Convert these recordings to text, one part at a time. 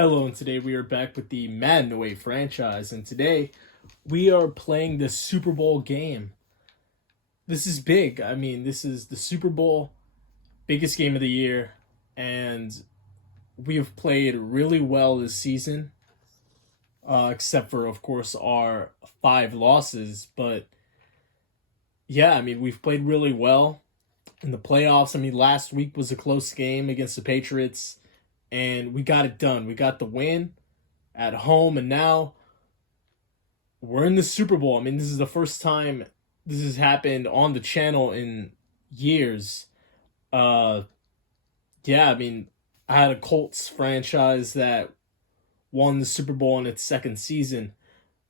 Hello, and today we are back with the Madden away franchise, and today we are playing the Super Bowl game. This is big. This is the Super Bowl, biggest game of the year, and we have played really well this season, except for, of course, our five losses. But yeah, we've played really well in the playoffs. Last week was a close game against the Patriots, and we got it done. We got the win at home, and now we're in the Super Bowl. This is the first time this has happened on the channel in years. Uh, yeah, I had a Colts franchise that won the Super Bowl in its second season,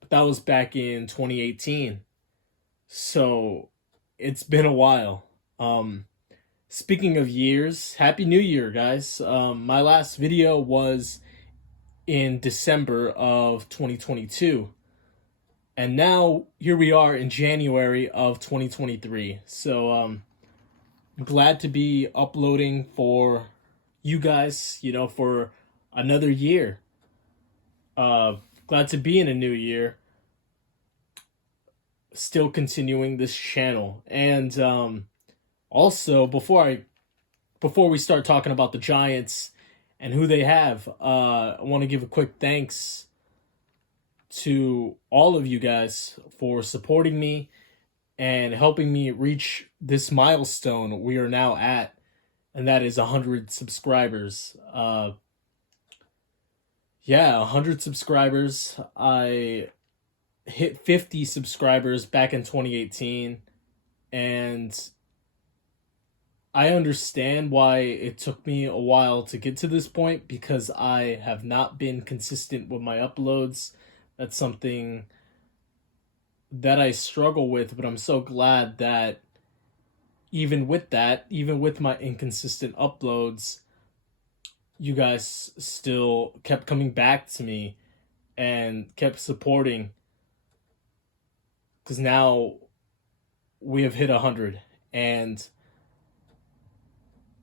but that was back in 2018. So it's been a while. Speaking of years, Happy New Year, guys. My last video was in December of 2022. And now here we are in January of 2023. So I'm glad to be uploading for you guys, for another year. Glad to be in a new year. Still continuing this channel. And also, before we start talking about the Giants and who they have, I want to give a quick thanks to all of you guys for supporting me and helping me reach this milestone we are now at, and that is 100 subscribers. 100 subscribers. I hit 50 subscribers back in 2018, and I understand why it took me a while to get to this point, because I have not been consistent with my uploads. That's something that I struggle with, but I'm so glad that even with my inconsistent uploads, you guys still kept coming back to me and kept supporting, because now we have hit 100.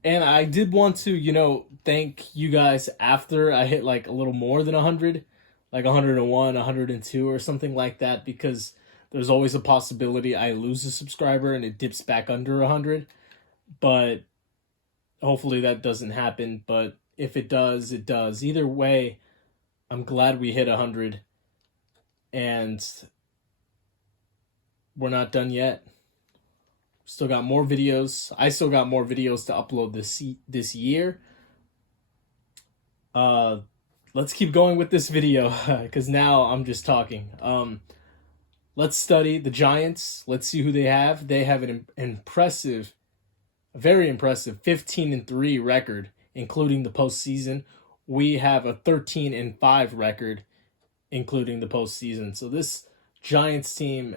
And I did want to, thank you guys after I hit like a little more than 100, like 101, 102 or something like that, because there's always a possibility I lose a subscriber and it dips back under 100. But hopefully that doesn't happen. But if it does, it does. Either way, I'm glad we hit 100, and we're not done yet. Still got more videos. I still got more videos to upload this year. Let's keep going with this video, because now I'm just talking. Let's study the Giants. Let's see who they have. They have an impressive, very impressive 15-3 record, including the postseason. We have a 13-5 record, including the postseason. So this Giants team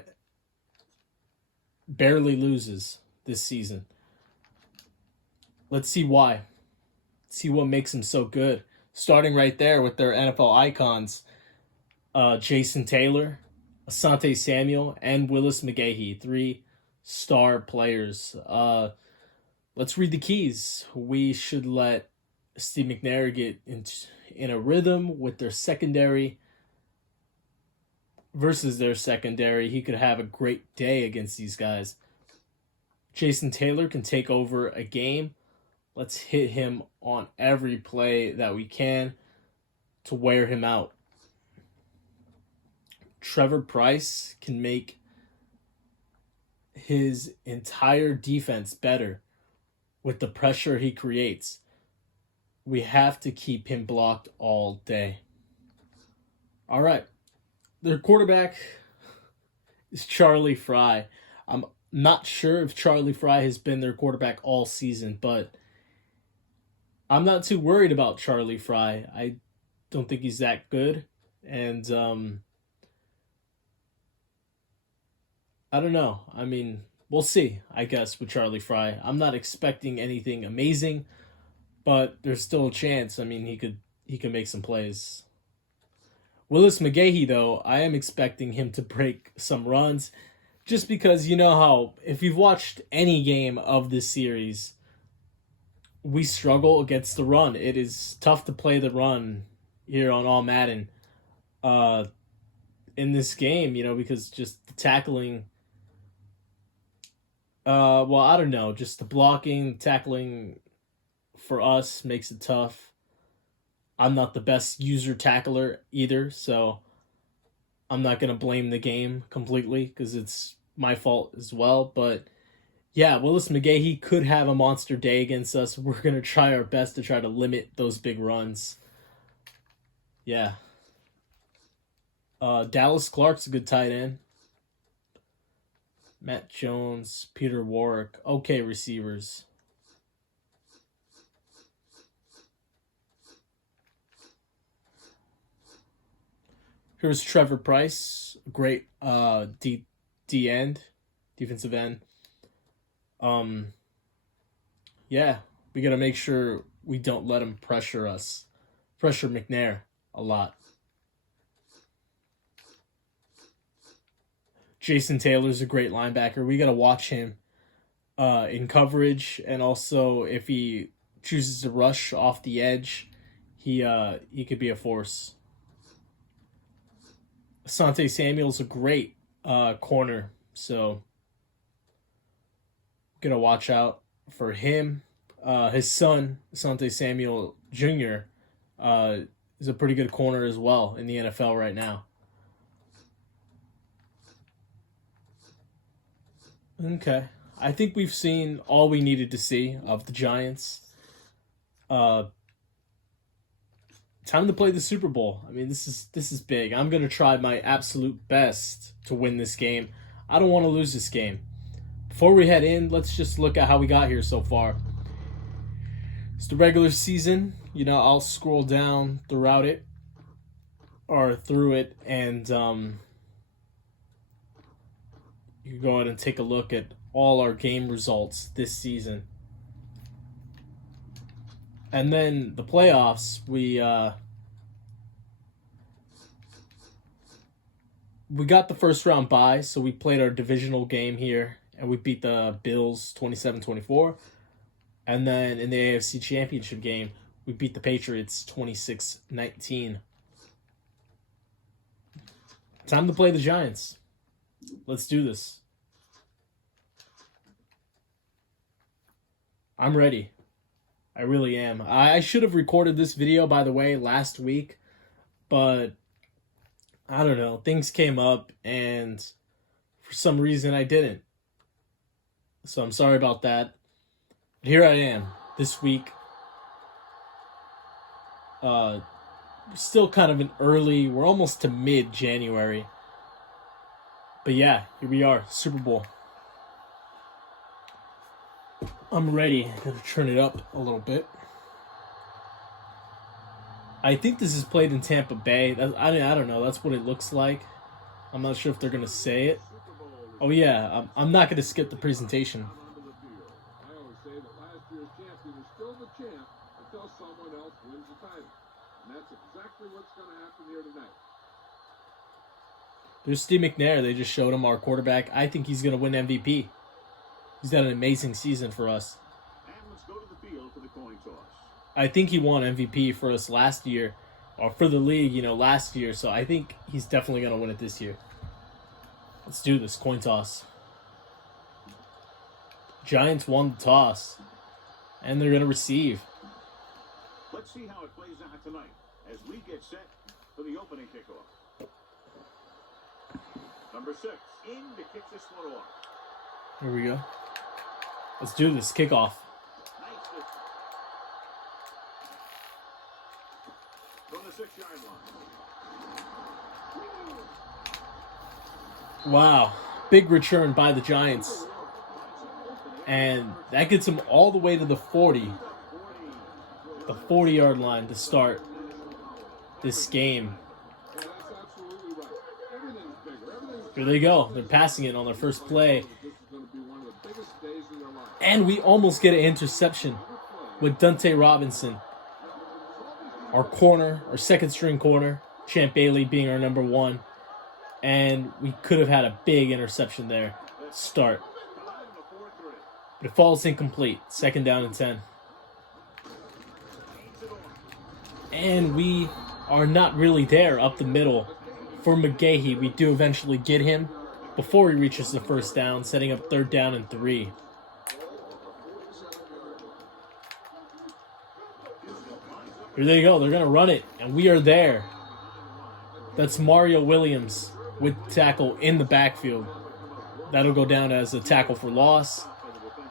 barely loses this season. Let's see why. See what makes them so good. Starting right there with their NFL icons, Jason Taylor, Asante Samuel, and Willis McGahee, 3-star players. Let's read the keys. We should let Steve McNair get in a rhythm with their secondary versus their secondary. He could have a great day against these guys. Jason Taylor can take over a game. Let's hit him on every play that we can to wear him out. Trevor Pryce can make his entire defense better with the pressure he creates. We have to keep him blocked all day. All right. Their quarterback is Charlie Fry. I'm not sure if Charlie Fry has been their quarterback all season, but I'm not too worried about Charlie Fry. I don't think he's that good. And I don't know. We'll see, I guess, with Charlie Fry. I'm not expecting anything amazing, but there's still a chance. He could make some plays. Willis McGahee, though, I am expecting him to break some runs, just because you know how, if you've watched any game of this series, we struggle against the run. It is tough to play the run here on all Madden in this game, because just the tackling. Well, I don't know, just the blocking, tackling for us makes it tough. I'm not the best user tackler either, so I'm not gonna blame the game completely because it's my fault as well. But yeah, Willis McGahee could have a monster day against us. We're gonna try our best to try to limit those big runs. Yeah. Dallas Clark's a good tight end. Matt Jones, Peter Warwick. Okay, receivers. Here's Trevor Price, great D end, defensive end. Yeah, we gotta make sure we don't let him pressure us, pressure McNair a lot. Jason Taylor's a great linebacker. We gotta watch him in coverage, and also if he chooses to rush off the edge, he could be a force. Asante Samuel's a great corner, so gonna watch out for him. His son, Asante Samuel Jr., is a pretty good corner as well in the NFL right now. Okay. I think we've seen all we needed to see of the Giants. Uh, Time to play the Super Bowl. I mean, this is big. I'm gonna try my absolute best to win this game. I don't want to lose this game. Before we head in, let's just look at how we got here so far. It's the regular season. I'll scroll down throughout it, or through it, and you can go ahead and take a look at all our game results this season. And then the playoffs, we got the first round bye, so we played our divisional game here, and we beat the Bills 27-24. And then in the AFC Championship game, we beat the Patriots 26-19. Time to play the Giants. Let's do this. I'm ready. I really am. I should have recorded this video, by the way, last week, but I don't know. Things came up, and for some reason I didn't. So I'm sorry about that. But here I am this week. Still kind of an early, we're almost to mid-January. But yeah, here we are, Super Bowl. I'm ready. Gotta turn it up a little bit. I think this is played in Tampa Bay. I don't know. That's what it looks like. I'm not sure if they're gonna say it. Oh yeah, I'm not gonna skip the presentation. I always say that last year's champion is still the champ until someone else wins the title. And that's exactly what's going to happen here tonight. There's Steve McNair. They just showed him, our quarterback. I think he's going to win MVP. He's had an amazing season for us. And let's go to the field for the coin toss. I think he won MVP for us last year, or for the league, last year. So I think he's definitely going to win it this year. Let's do this. Coin toss. Giants won the toss, and they're going to receive. Let's see how it plays out tonight as we get set for the opening kickoff. Number 6, in to kick this one off. Here we go. Let's do this. Kickoff. Nice hit. From the 6-yard line. Wow. Big return by the Giants. And that gets them all the way to the 40. The 40-yard line to start this game. Here they go. They're passing it on their first play. And we almost get an interception with Dante Robinson. Our corner, our second-string corner. Champ Bailey being our number 1. And we could have had a big interception there. Start. But it falls incomplete. 2nd down and 10. And we are not really there up the middle. For McGahee, we do eventually get him before he reaches the first down, setting up 3rd down and 3. Here they go. They're going to run it, and we are there. That's Mario Williams with tackle in the backfield. That'll go down as a tackle for loss,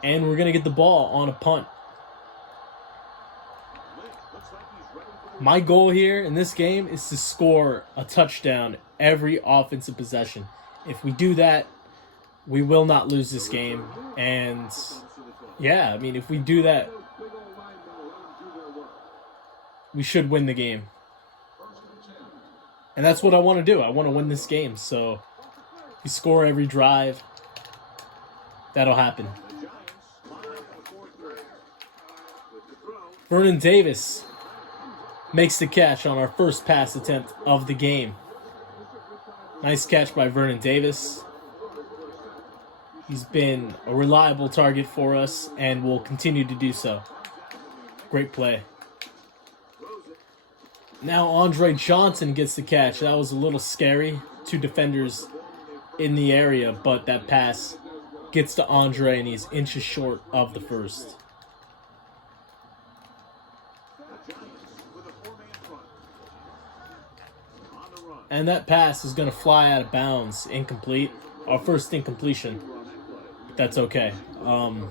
and we're going to get the ball on a punt. My goal here in this game is to score a touchdown every offensive possession. If we do that, we will not lose this game. And yeah, I mean, if we do that, we should win the game. And that's what I want to do. I want to win this game. So if we score every drive, that'll happen. Vernon Davis makes the catch on our first pass attempt of the game. Nice catch by Vernon Davis. He's been a reliable target for us and will continue to do so. Great play. Now Andre Johnson gets the catch. That was a little scary. 2 defenders in the area, but that pass gets to Andre and he's inches short of the first. And that pass is going to fly out of bounds. Incomplete. Our first incompletion. But that's okay. We're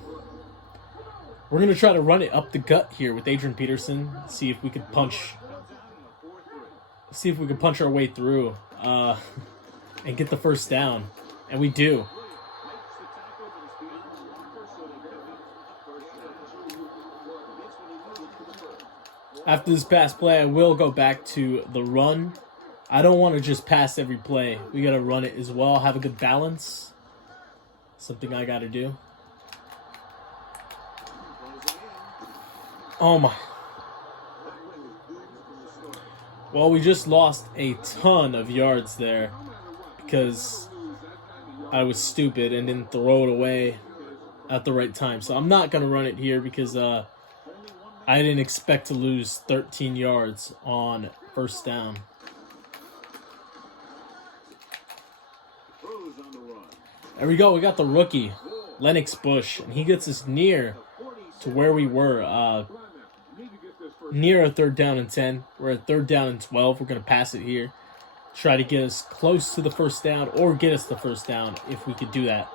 going to try to run it up the gut here with Adrian Peterson. See if we could punch. See if we can punch our way through and get the first down. And we do. After this pass play, I will go back to the run. I don't want to just pass every play. We got to run it as well. Have a good balance. Something I got to do. Oh my. Well, we just lost a ton of yards there because I was stupid and didn't throw it away at the right time. So I'm not going to run it here because I didn't expect to lose 13 yards on first down. There we go. We got the rookie, Lennox Bush, and he gets us near to where we were, near a 3rd down and 10. We're at 3rd down and 12. We're going to pass it here. Try to get us close to the first down or get us the first down if we could do that.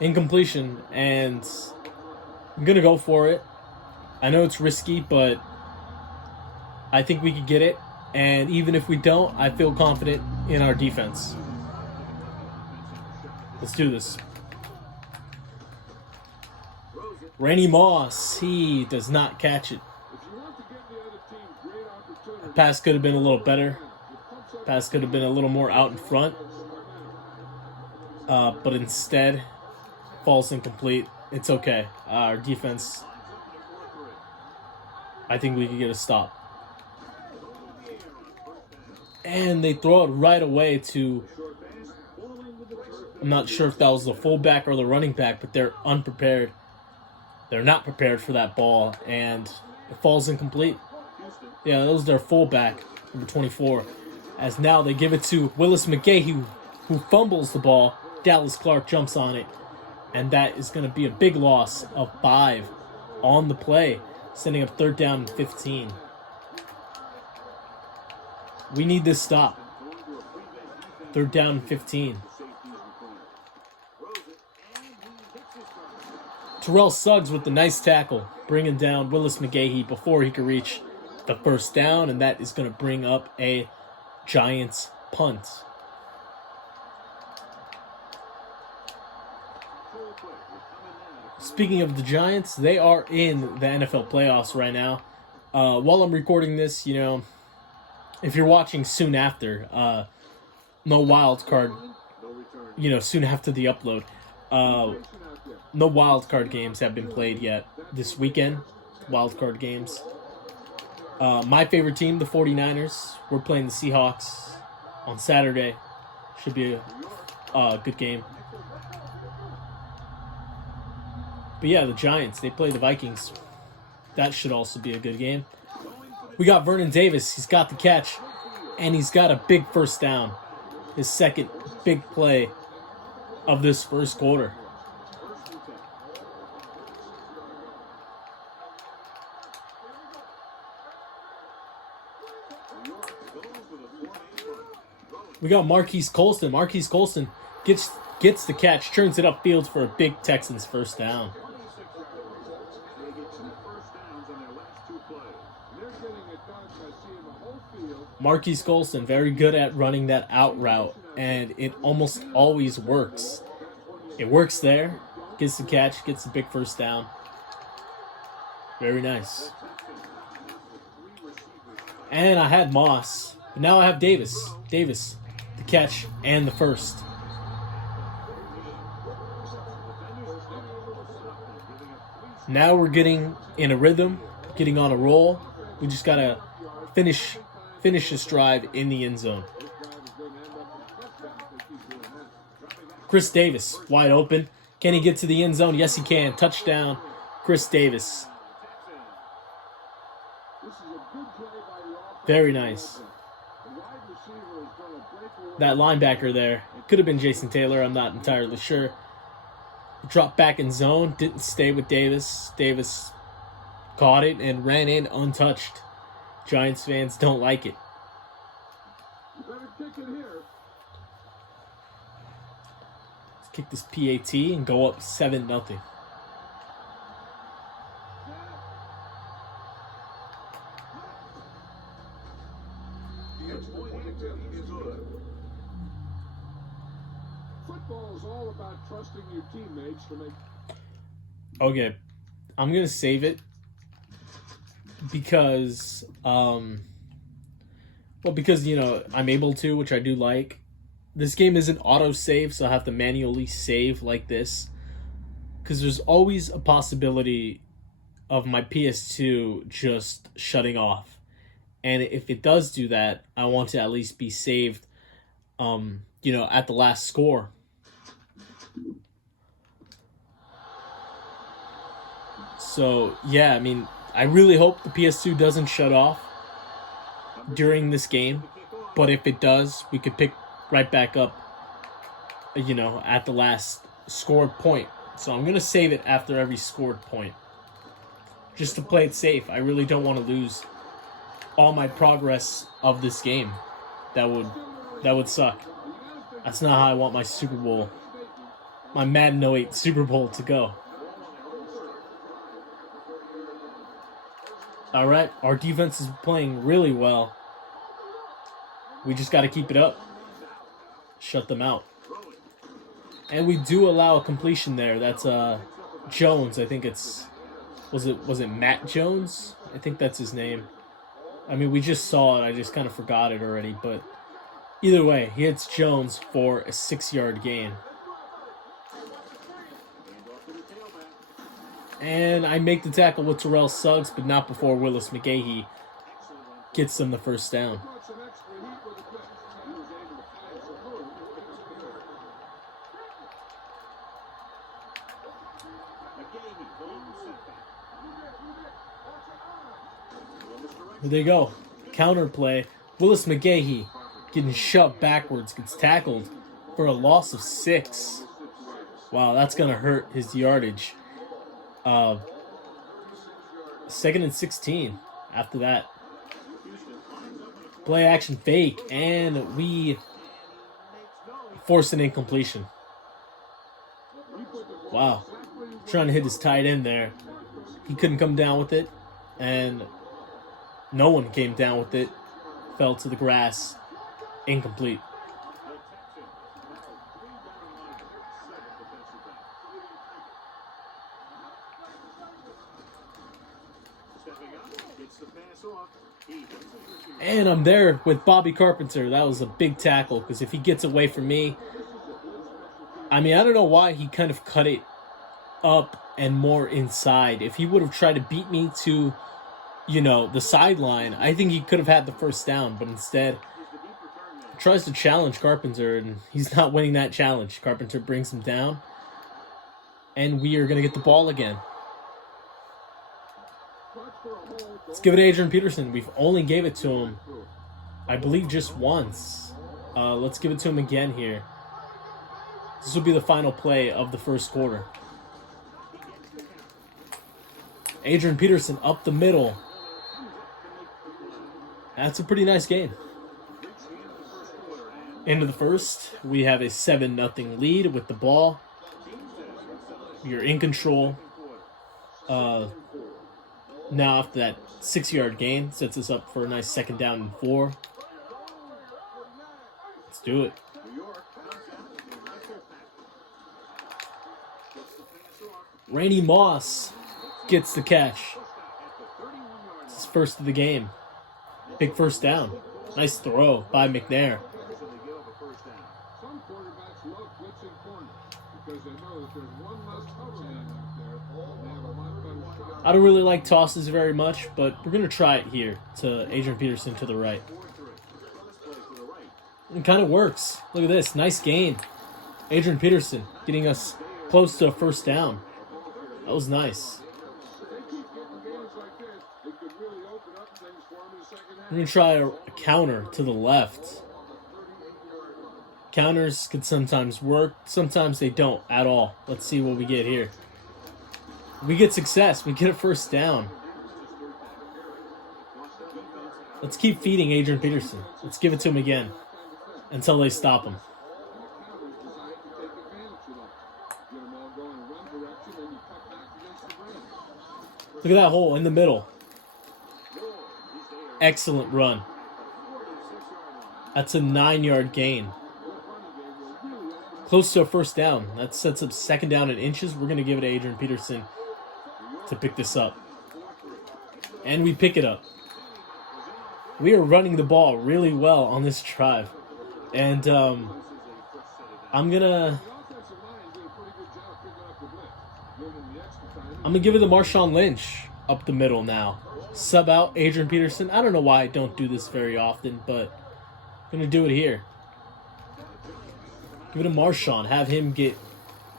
Incompletion, and I'm going to go for it. I know it's risky, but I think we could get it. And even if we don't, I feel confident in our defense. Let's do this. Randy Moss, he does not catch it. The pass could have been a little better. Pass could have been a little more out in front. But instead, falls incomplete. It's okay. Our defense, I think we can get a stop. And they throw it right away to, I'm not sure if that was the fullback or the running back, but they're unprepared. They're not prepared for that ball, and it falls incomplete. Yeah, that was their fullback, number 24. As now they give it to Willis McGahee, who fumbles the ball. Dallas Clark jumps on it, and that is going to be a big loss of 5 on the play, sending up 3rd down and 15. We need this stop. 3rd down and 15. Terrell Suggs with the nice tackle, bringing down Willis McGahee before he could reach the first down, and that is going to bring up a Giants punt. Speaking of the Giants, they are in the NFL playoffs right now. While I'm recording this, you know, if you're watching soon after, no wild card, you know, soon after the upload, no wild card games have been played yet this weekend. Wild card games. My favorite team, the 49ers, we're playing the Seahawks on Saturday. Should be a good game. But yeah, the Giants, they play the Vikings. That should also be a good game. We got Vernon Davis. He's got the catch. And he's got a big first down. His second big play of this first quarter. We got Marquise Colston. Marquise Colston gets the catch, turns it upfield for a big Texans first down. Marquise Colston, very good at running that out route, and it almost always works. It works there, gets the catch, gets the big first down. Very nice. And I had Moss, but now I have Davis. Davis, the catch and the first. Now we're getting in a rhythm, getting on a roll. We just gotta finish this drive in the end zone. Chris Davis, wide open. Can he get to the end zone? Yes, he can. Touchdown, Chris Davis. Very nice. That linebacker there, it could have been Jason Taylor, I'm not entirely sure. Dropped back in zone, didn't stay with Davis. Davis caught it and ran in untouched. Giants fans don't like it. Let's kick this PAT and go up 7-0. Football is all about trusting your teammates to make. Okay, I'm gonna save it because, because I'm able to, which I do like. This game isn't auto save, so I have to manually save like this, because there's always a possibility of my PS2 just shutting off, and if it does do that, I want to at least be saved, at the last score. So, yeah, I mean, I really hope the PS2 doesn't shut off during this game. But if it does, we could pick right back up, at the last scored point. So I'm going to save it after every scored point, just to play it safe. I really don't want to lose all my progress of this game. That would suck. That's not how I want my Madden 08 Super Bowl to go. All right, our defense is playing really well. We just got to keep it up. Shut them out. And we do allow a completion there. That's Jones. I think was it Matt Jones? I think that's his name. I mean, we just saw it. I just kind of forgot it already. But either way, he hits Jones for a 6-yard gain. And I make the tackle with Terrell Suggs, but not before Willis McGahee gets them the first down. Here they go. Counter play. Willis McGahee getting shoved backwards, gets tackled for a loss of 6. Wow, that's going to hurt his yardage. 2nd and 16 after that. Play action fake, and we force an incompletion. Wow. Trying to hit his tight end there. He couldn't come down with it, and no one came down with it. Fell to the grass. Incomplete. And I'm there with Bobby Carpenter. That was a big tackle, because if he gets away from me, I mean, I don't know why he kind of cut it up and more inside. If he would have tried to beat me to, the sideline, I think he could have had the first down, but instead tries to challenge Carpenter, and he's not winning that challenge. Carpenter brings him down, and we are going to get the ball again. Let's give it to Adrian Peterson. We've only gave it to him, I believe, just once. Let's give it to him again here. This will be the final play of the first quarter. Adrian Peterson up the middle. That's a pretty nice game. End of the first, we have a 7-0 lead with the ball. You're in control. Now after that 6-yard gain, sets us up for a nice 2nd down and 4. Let's do it. Randy Moss gets the catch. It's his first of the game. Big first down. Nice throw by McNair. Some quarterbacks love blitzing corners because they know that there's one less cover man out there and they have a lot better shot. I don't really like tosses very much, but we're going to try it here to Adrian Peterson to the right. It kind of works. Look at this. Nice gain. Adrian Peterson getting us close to a first down. That was nice. We're going to try a counter to the left. Counters can sometimes work. Sometimes they don't at all. Let's see what we get here. We get success. We get a first down. Let's keep feeding Adrian Peterson. Let's give it to him again until they stop him. Look at that hole in the middle. Excellent run. That's a 9-yard gain. Close to a first down. That sets up 2nd down and inches. We're going to give it to Adrian Peterson to pick this up. And we pick it up. We are running the ball really well on this drive. And I'm going to give it to Marshawn Lynch up the middle now. Sub out Adrian Peterson. I don't know why I don't do this very often, but I'm going to do it here. Give it to Marshawn. Have him get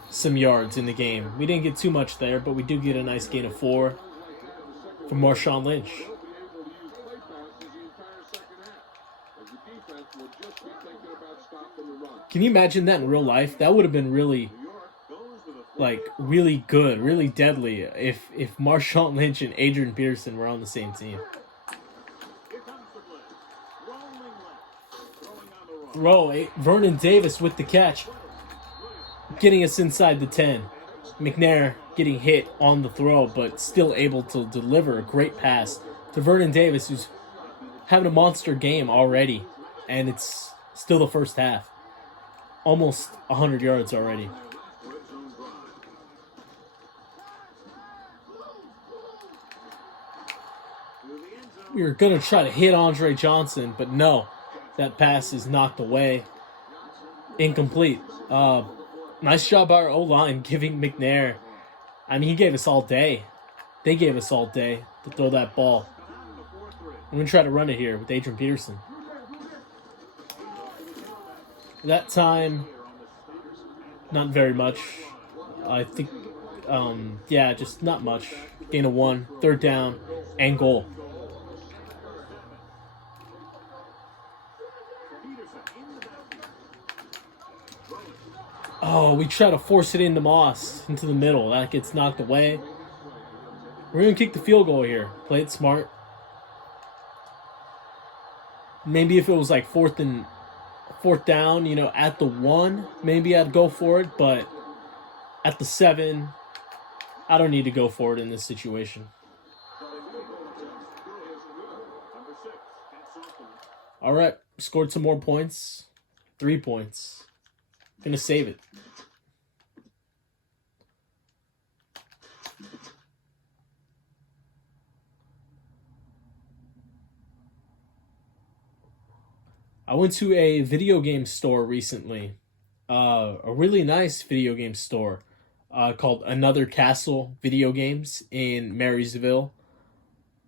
some yards in the game. We didn't get too much there, but we do get a nice gain of 4 from Marshawn Lynch. Can you imagine that in real life? That would have been really good, really deadly if Marshawn Lynch and Adrian Peterson were on the same team. Throw, Vernon Davis with the catch, getting us inside the 10. McNair getting hit on the throw, but still able to deliver a great pass to Vernon Davis, who's having a monster game already, and it's still the first half. Almost 100 yards already. We were going to try to hit Andre Johnson, but no. That pass is knocked away. Incomplete. Nice job by our O-line giving McNair. I mean, he gave us all day. They gave us all day to throw that ball. I'm going to try to run it here with Adrian Peterson. That time, not very much. I think, just not much. Gain of 1, 3rd down, and goal. Oh, we try to force it into Moss, into the middle. That gets knocked away. We're going to kick the field goal here. Play it smart. Maybe if it was like fourth down, at the 1, maybe I'd go for it. But at the 7, I don't need to go for it in this situation. All right, scored some more points. 3 points. Gonna save it. I went to a video game store recently. A really nice video game store called Another Castle Video Games in Marysville,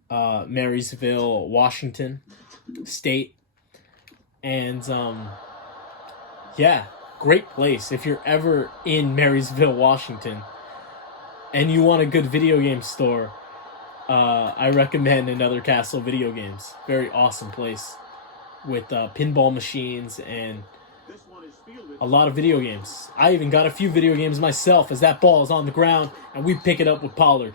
Washington State. And yeah, great place if you're ever in Marysville, Washington, and you want a good video game store. I recommend Another Castle Video Games. Very awesome place with pinball machines and a lot of video games. I even got a few video games myself as that ball is on the ground and we pick it up with Pollard.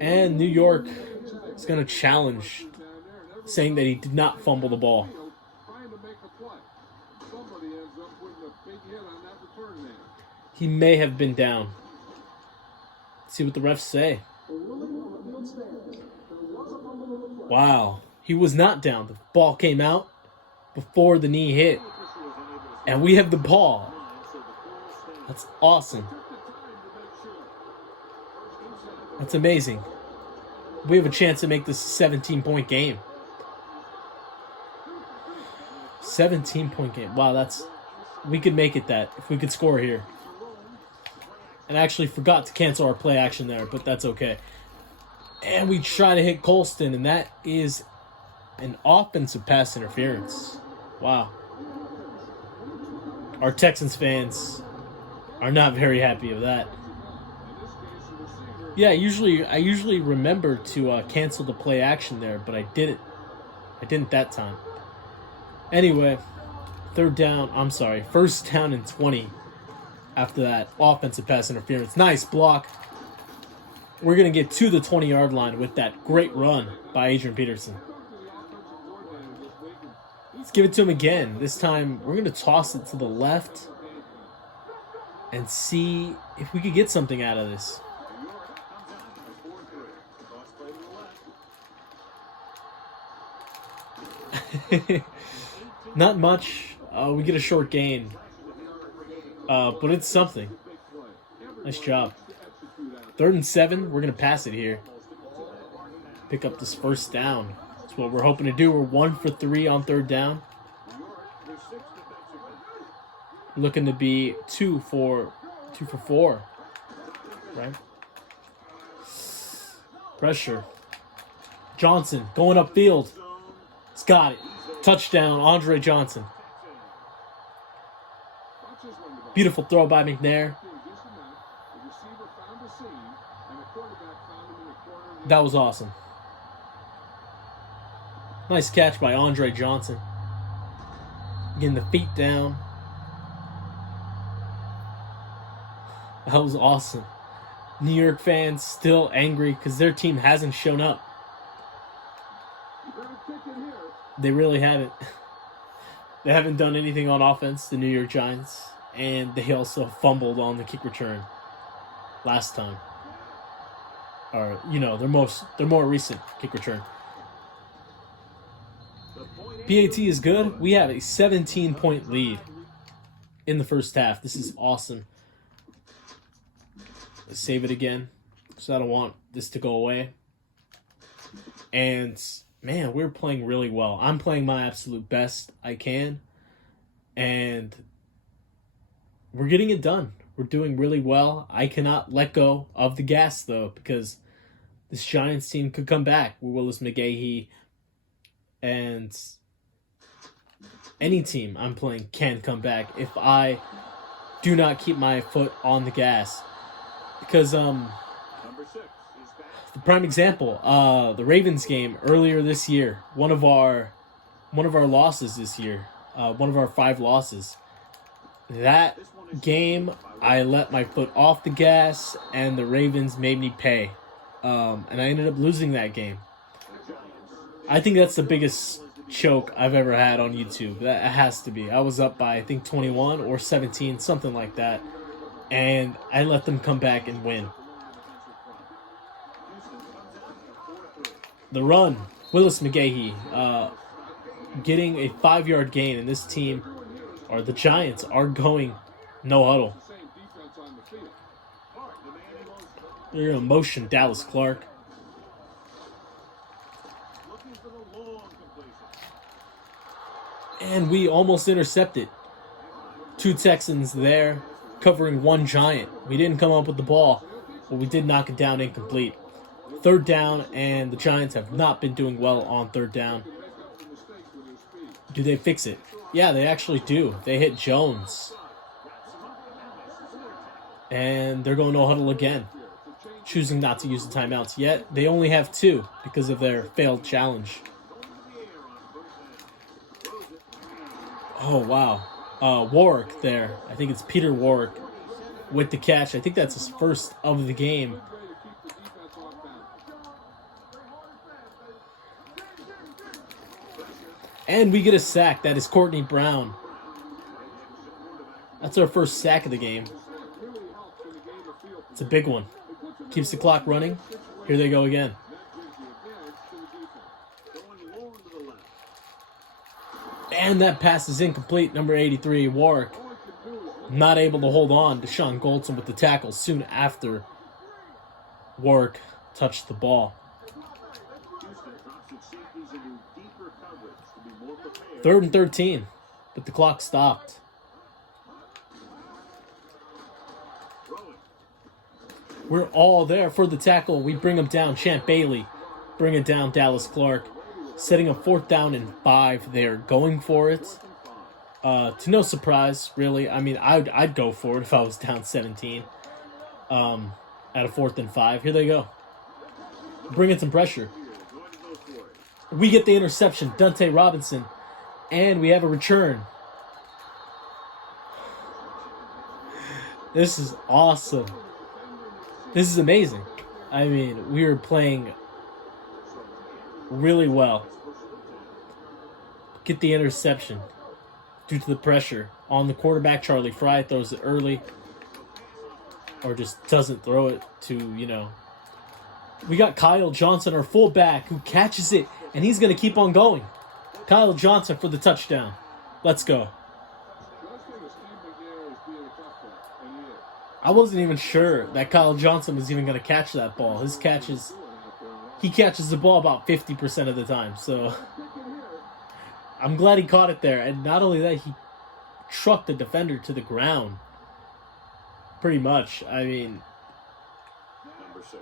And New York is going to challenge, saying that he did not fumble the ball. He may have been down. Let's see what the refs say. Wow. He was not down. The ball came out before the knee hit. And we have the ball. That's awesome. That's amazing. We have a chance to make this a 17-point game. 17-point game. Wow, that's... We could make it that if we could score here. And I actually forgot to cancel our play action there, but that's okay. And we try to hit Colston, and that is an offensive pass interference. Wow. Our Texans fans are not very happy with that. Yeah, I usually remember to cancel the play action there, but I didn't. I didn't that time. Anyway, first down and 20 after that offensive pass interference. Nice block. We're going to get to the 20-yard line with that great run by Adrian Peterson. Let's give it to him again. This time, we're going to toss it to the left and see if we could get something out of this. Not much. We get a short gain. But it's something. Nice job. 3rd and 7. We're going to pass it here. Pick up this first down. That's what we're hoping to do. We're 1 for 3 on 3rd down. Looking to be 2 for 4. Right? Pressure. Johnson going upfield. He's got it. Touchdown, Andre Johnson. Beautiful throw by McNair. That was awesome. Nice catch by Andre Johnson. Getting the feet down. That was awesome. New York fans still angry because their team hasn't shown up. They really haven't. They haven't done anything on offense, the New York Giants. And they also fumbled on the kick return last time. Or, their more recent kick return. PAT is good. We have a 17-point lead in the first half. This is awesome. Let's save it again, because I don't want this to go away. And, man, we're playing really well. I'm playing my absolute best I can. And we're getting it done. We're doing really well. I cannot let go of the gas, though, because this Giants team could come back with Willis McGahee, and any team I'm playing can come back if I do not keep my foot on the gas. Because the prime example, the Ravens game earlier this year, one of our losses this year, one of our 5 losses. That game, I let my foot off the gas, and the Ravens made me pay. And I ended up losing that game. I think that's the biggest choke I've ever had on YouTube. That has to be. I was up by, I think, 21 or 17, something like that. And I let them come back and win. The run, Willis McGahee, getting a 5-yard gain, and this team, or the Giants, are going no huddle. They're going to motion Dallas Clark. And we almost intercepted. 2 Texans there, covering 1 Giant. We didn't come up with the ball, but we did knock it down incomplete. Third down, and the Giants have not been doing well on third down. Do they fix it? Yeah, they actually do. They hit Jones. And they're going no huddle again, choosing not to use the timeouts yet. They only have 2 because of their failed challenge. Oh, wow. Warwick there. I think it's Peter Warwick with the catch. I think that's his first of the game. And we get a sack. That is Courtney Brown. That's our first sack of the game. It's a big one. Keeps the clock running. Here they go again. And that pass is incomplete. Number 83, Warwick, not able to hold on to Sean Goldson with the tackle soon after Warwick touched the ball. 3rd and 13, but the clock stopped. We're all there for the tackle. We bring him down. Champ Bailey bring it down. Dallas Clark setting a 4th down and 5 there, going for it. To no surprise, really. I mean, I'd go for it if I was down 17 at a 4th and 5. Here they go. Bring in some pressure. We get the interception. Dante Robinson. And we have a return. This is awesome. This is amazing. I mean, we were playing really well. Get the interception due to the pressure on the quarterback. Charlie Fry throws it early, or just doesn't throw it to, We got Kyle Johnson, our fullback, who catches it, and he's going to keep on going. Kyle Johnson for the touchdown. Let's go. I wasn't even sure that Kyle Johnson was even going to catch that ball. He catches the ball about 50% of the time. So I'm glad he caught it there. And not only that, he trucked the defender to the ground. Pretty much. I mean,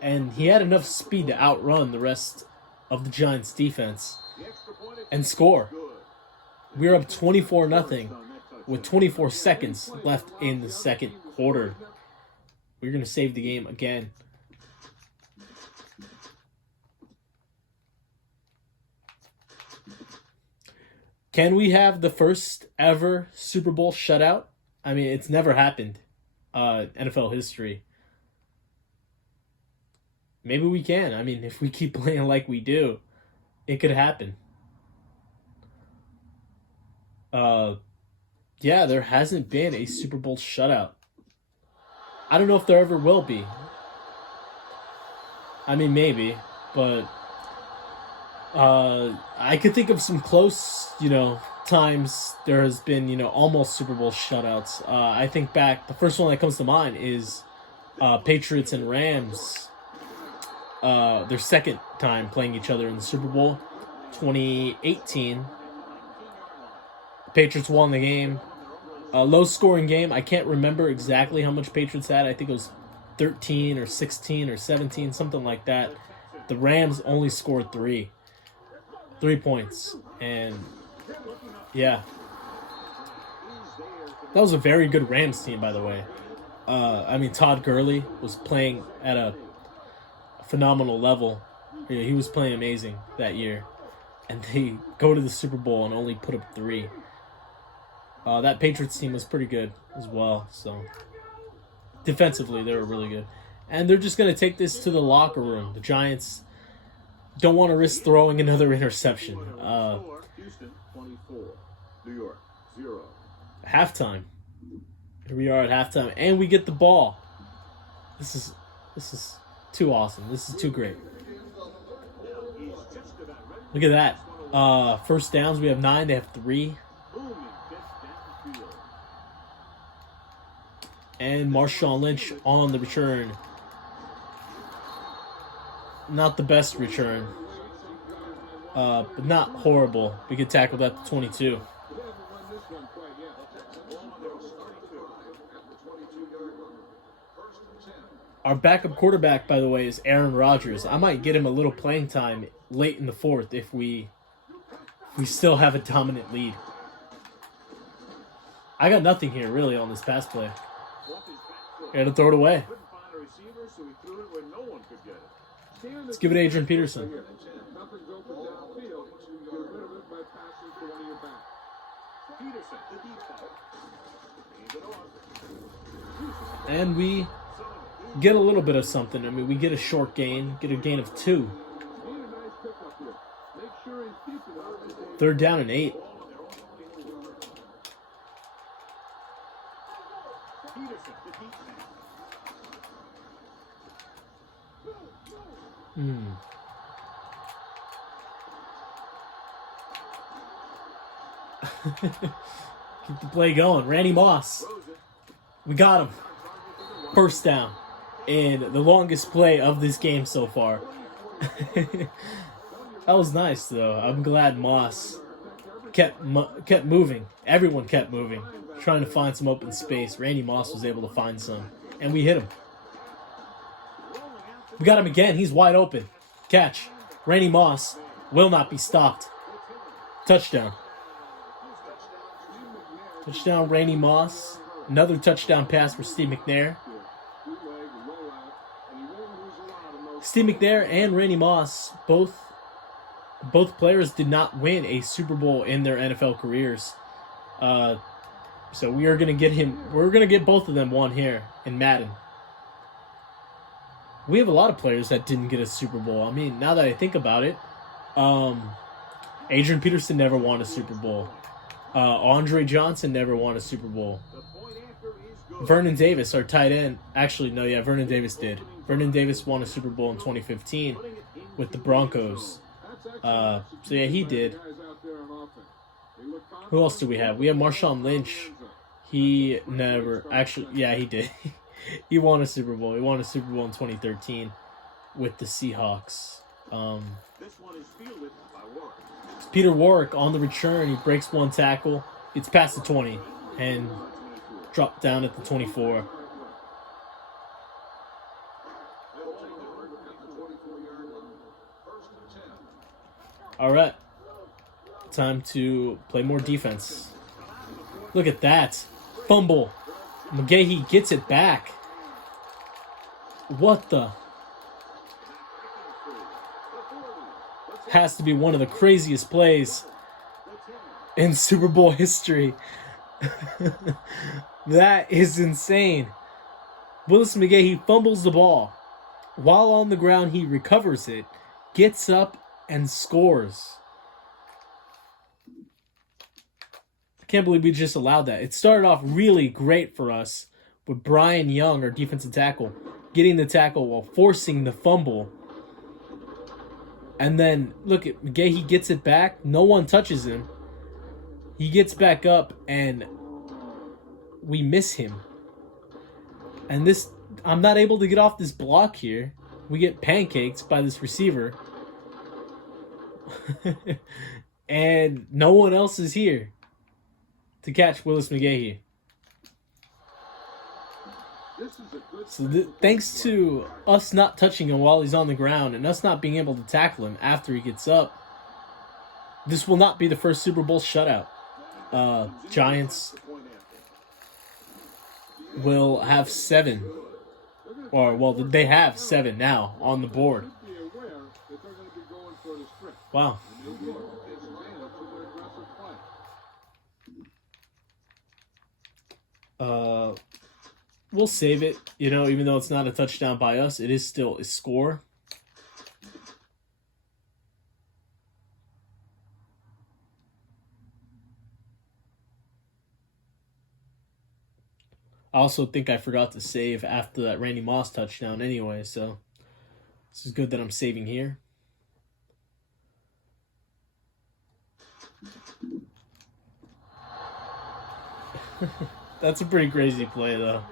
and he had enough speed to outrun the rest of the Giants defense and score. We're up 24-0 with 24 seconds left in the second quarter. We're going to save the game again. Can we have the first ever Super Bowl shutout? I mean, it's never happened. NFL history. Maybe we can. I mean, if we keep playing like we do, it could happen. Yeah, there hasn't been a Super Bowl shutout. I don't know if there ever will be. I mean, maybe, but I could think of some close, times there has been, almost Super Bowl shutouts. I think back, the first one that comes to mind is Patriots and Rams. Their second time playing each other in the Super Bowl, 2018. Patriots won the game. A low-scoring game. I can't remember exactly how much Patriots had. I think it was 13 or 16 or 17, something like that. The Rams only scored 3 points. And, yeah. That was a very good Rams team, by the way. I mean, Todd Gurley was playing at a phenomenal level. Yeah, he was playing amazing that year. And they go to the Super Bowl and only put up 3. That Patriots team was pretty good as well. So defensively, they were really good. And they're just going to take this to the locker room. The Giants don't want to risk throwing another interception. Houston 24, New York 0. Halftime. Here we are at halftime, and we get the ball. This is too awesome. This is too great. Look at that. First downs, we have 9. They have 3. And Marshawn Lynch on the return. Not the best return. But not horrible. We could tackle that to 22. Our backup quarterback, by the way, is Aaron Rodgers. I might get him a little playing time late in the fourth if we still have a dominant lead. I got nothing here, really, on this pass play. Got to throw it away. Let's give it to Adrian Peterson. And we get a little bit of something. I mean, we get a short gain, get a gain of 2. 3rd down and 8. Keep the play going. Randy Moss. We got him. 1st down. And the longest play of this game so far. That was nice, though. I'm glad Moss kept moving. Everyone kept moving. Trying to find some open space. Randy Moss was able to find some. And we hit him. We got him again. He's wide open. Catch. Randy Moss will not be stopped. Touchdown. Touchdown, Randy Moss. Another touchdown pass for Steve McNair. Steve McNair and Randy Moss, both players did not win a Super Bowl in their NFL careers. So we are gonna get him. We're gonna get both of them one here in Madden. We have a lot of players that didn't get a Super Bowl. I mean, now that I think about it, Adrian Peterson never won a Super Bowl. Andre Johnson never won a Super Bowl. Vernon Davis, our tight end. Actually, no, yeah, Vernon Davis did. Vernon Davis won a Super Bowl in 2015 with the Broncos. So, yeah, he did. Who else do we have? We have Marshawn Lynch. He never... Actually, yeah, he did. He won a Super Bowl. He won a Super Bowl in 2013 with the Seahawks. It's Peter Warrick on the return. He breaks one tackle. It's past the 20 and dropped down at the 24. All right. Time to play more defense. Look at that. Fumble. McGahee gets it back. What the? Has to be one of the craziest plays in Super Bowl history. That is insane. Willis McGahee fumbles the ball. While on the ground, he recovers it, gets up, and scores. Can't believe we just allowed that. It started off really great for us with Brian Young, our defensive tackle, getting the tackle while forcing the fumble. And then, look at McGahee gets it back. No one touches him. He gets back up, and we miss him. And this, I'm not able to get off this block here. We get pancaked by this receiver. And no one else is here to catch Willis McGahee. So thanks to us not touching him while he's on the ground and us not being able to tackle him after he gets up, this will not be the first Super Bowl shutout. Giants will have 7. Or, well, they have 7 now on the board. Wow. We'll save it, even though it's not a touchdown by us, it is still a score. I also think I forgot to save after that Randy Moss touchdown anyway, so this is good that I'm saving here. That's a pretty crazy play, though.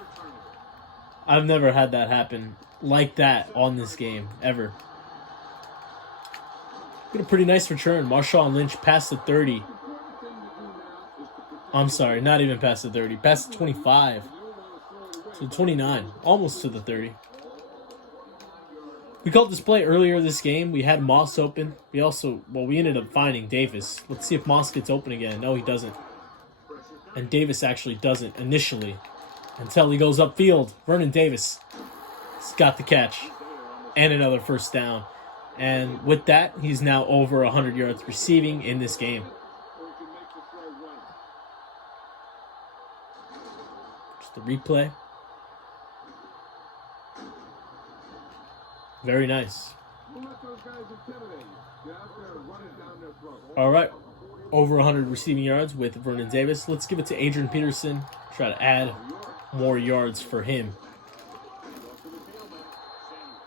I've never had that happen like that on this game, ever. Got a pretty nice return. Marshawn Lynch past the 30. I'm sorry, not even past the 30. Past the 25. To the 29. Almost to the 30. We called this play earlier this game. We had Moss open. We ended up finding Davis. Let's see if Moss gets open again. No, he doesn't. And Davis actually doesn't initially until he goes upfield. Vernon Davis has got the catch and another first down. And with that, he's now over 100 yards receiving in this game. Just the replay. Very nice. All right. Over 100 receiving yards with Vernon Davis. Let's give it to Adrian Peterson. Try to add more yards for him.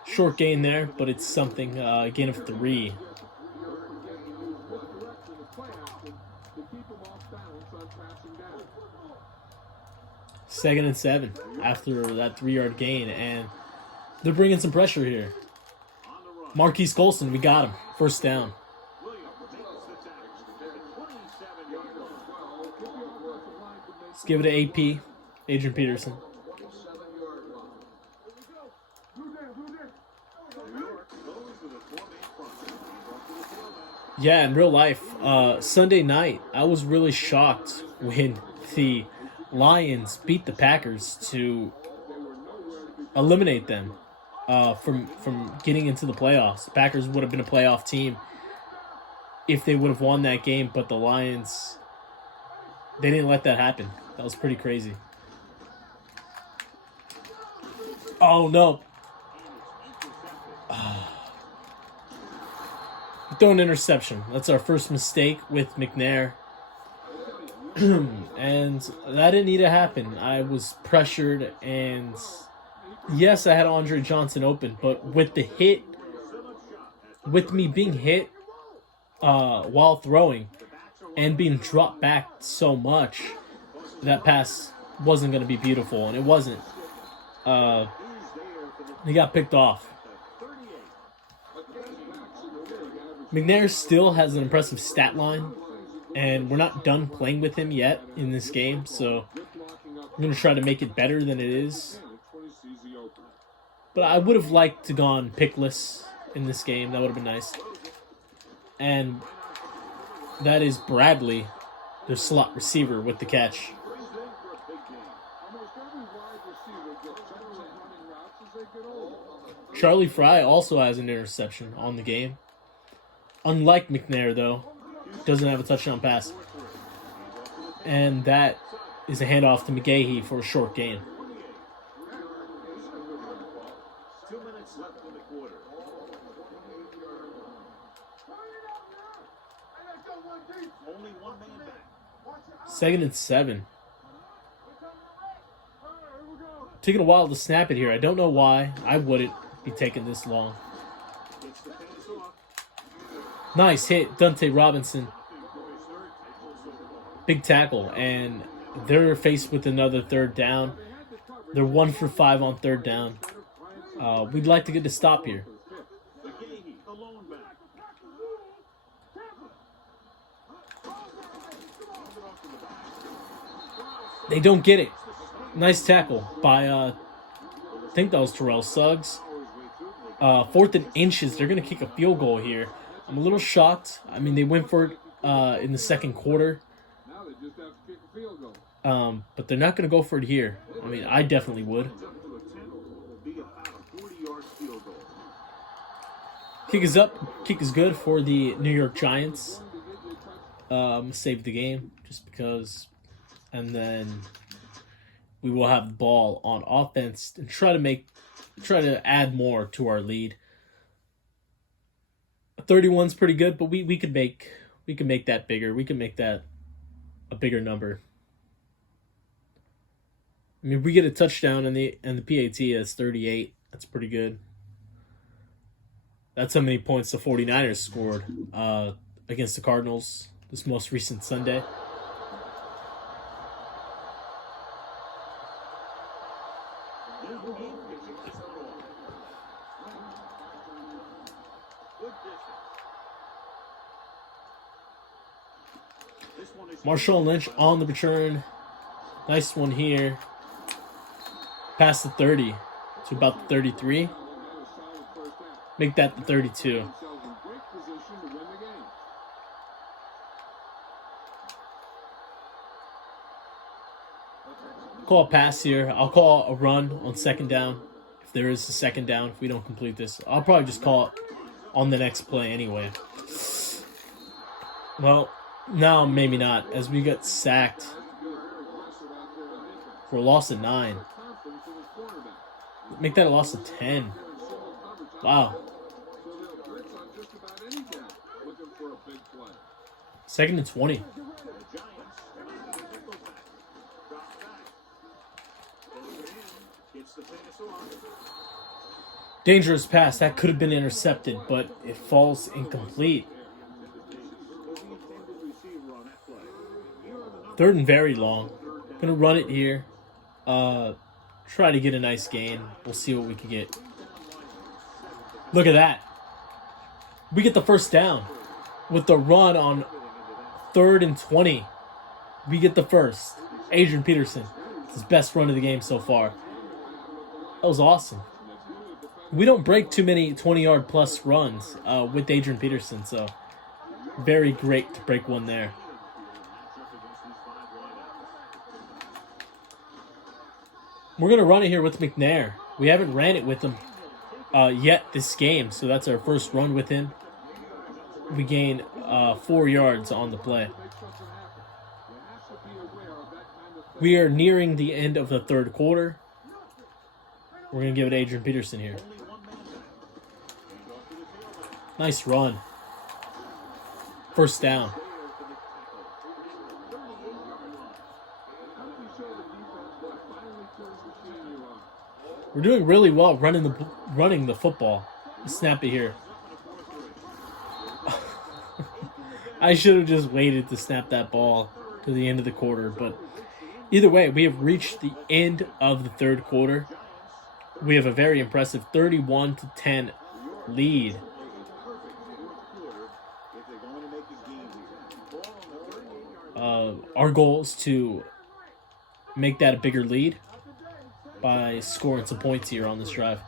Short gain there, but it's something. Gain of 3. Second and 7 after that 3-yard gain, and they're bringing some pressure here. Marquise Colson, we got him. First down. Let's give it to AP, Adrian Peterson. Yeah, in real life, Sunday night, I was really shocked when the Lions beat the Packers to eliminate them from getting into the playoffs. The Packers would have been a playoff team if they would have won that game, but the Lions, they didn't let that happen. That was pretty crazy. Oh, no. Throw an interception. That's our first mistake with McNair. And that didn't need to happen. I was pressured, and yes, I had Andre Johnson open, but with the hit, with me being hit while throwing and being dropped back so much, that pass wasn't going to be beautiful, and it wasn't. He got picked off. McNair still has an impressive stat line, and we're not done playing with him yet in this game, so I'm going to try to make it better than it is. But I would have liked to gone pickless in this game. That would have been nice. And that is Bradley, their slot receiver, with the catch. Charlie Fry also has an interception on the game. Unlike McNair, though, doesn't have a touchdown pass. And that is a handoff to McGahee for a short gain. 2 minutes left in the quarter. Only one man back. Second and 7. Taking a while to snap it here. I don't know why. I wouldn't be taking this long. Nice hit, Dante Robinson. Big tackle, and they're faced with another third down. They're 1 for 5 on third down. We'd like to get a stop here. They don't get it. Nice tackle by, I think that was Terrell Suggs. 4th and inches. They're going to kick a field goal here. I'm a little shocked. I mean, they went for it in the second quarter. But they're not going to go for it here. I mean, I definitely would. Kick is up. Kick is good for the New York Giants. Save the game just because. And then we will have the ball on offense and try to add more to our lead. 31's pretty good, but we could make that bigger. We could make that a bigger number. I mean, if we get a touchdown and the PAT is 38, that's pretty good. That's how many points the 49ers scored against the Cardinals this most recent Sunday. Marshawn Lynch on the return. Nice one here. Past the 30 to about the 33. Make that the 32. Themselves in great position to win the game. Call a pass here. I'll call a run on second down. If there is a second down, if we don't complete this, I'll probably just call it on the next play anyway. Well, now maybe not, as we got sacked for a loss of 9. Confidence in his quarterback. Make that a loss of 10. Wow. So they'll blitz on just about any down, looking for a big play. 2nd and 20. The Giants have a nickelback. Drops back. Throws it in. Gets the pass off. Dangerous pass. That could have been intercepted, but it falls incomplete. Was the intended receiver on that play? 3rd and very long. Gonna run it here. Try to get a nice gain. We'll see what we can get. Look at that. We get the first down with the run on 3rd and 20. We get the first. Adrian Peterson. It's his best run of the game so far. That was awesome. We don't break too many 20-yard plus runs with Adrian Peterson, so very great to break one there. We're going to run it here with McNair. We haven't ran it with him yet this game, so that's our first run with him. We gain 4 yards on the play. We are nearing the end of the 3rd quarter. We're going to give it Adrian Peterson here. Nice run. First down. We're doing really well running the football. Let's snap it here. I should have just waited to snap that ball to the end of the quarter, but either way, we have reached the end of the 3rd quarter. We have a very impressive 31-10 lead. Our goal is to make that a bigger lead by scoring some points here on this drive.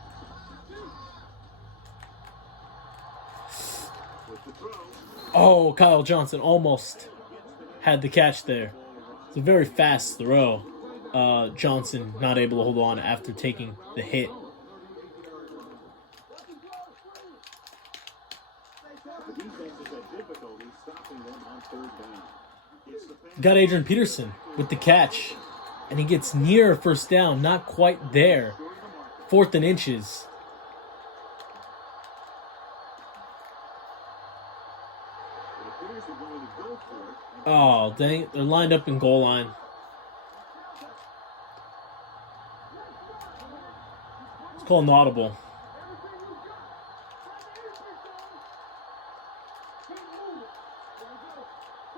Oh, Kyle Johnson almost had the catch there. It's a very fast throw. Johnson not able to hold on after taking the hit. Got Adrian Peterson with the catch. And he gets near first down, not quite there. 4th and inches. Oh, dang it. They're lined up in goal line. Let's call an audible.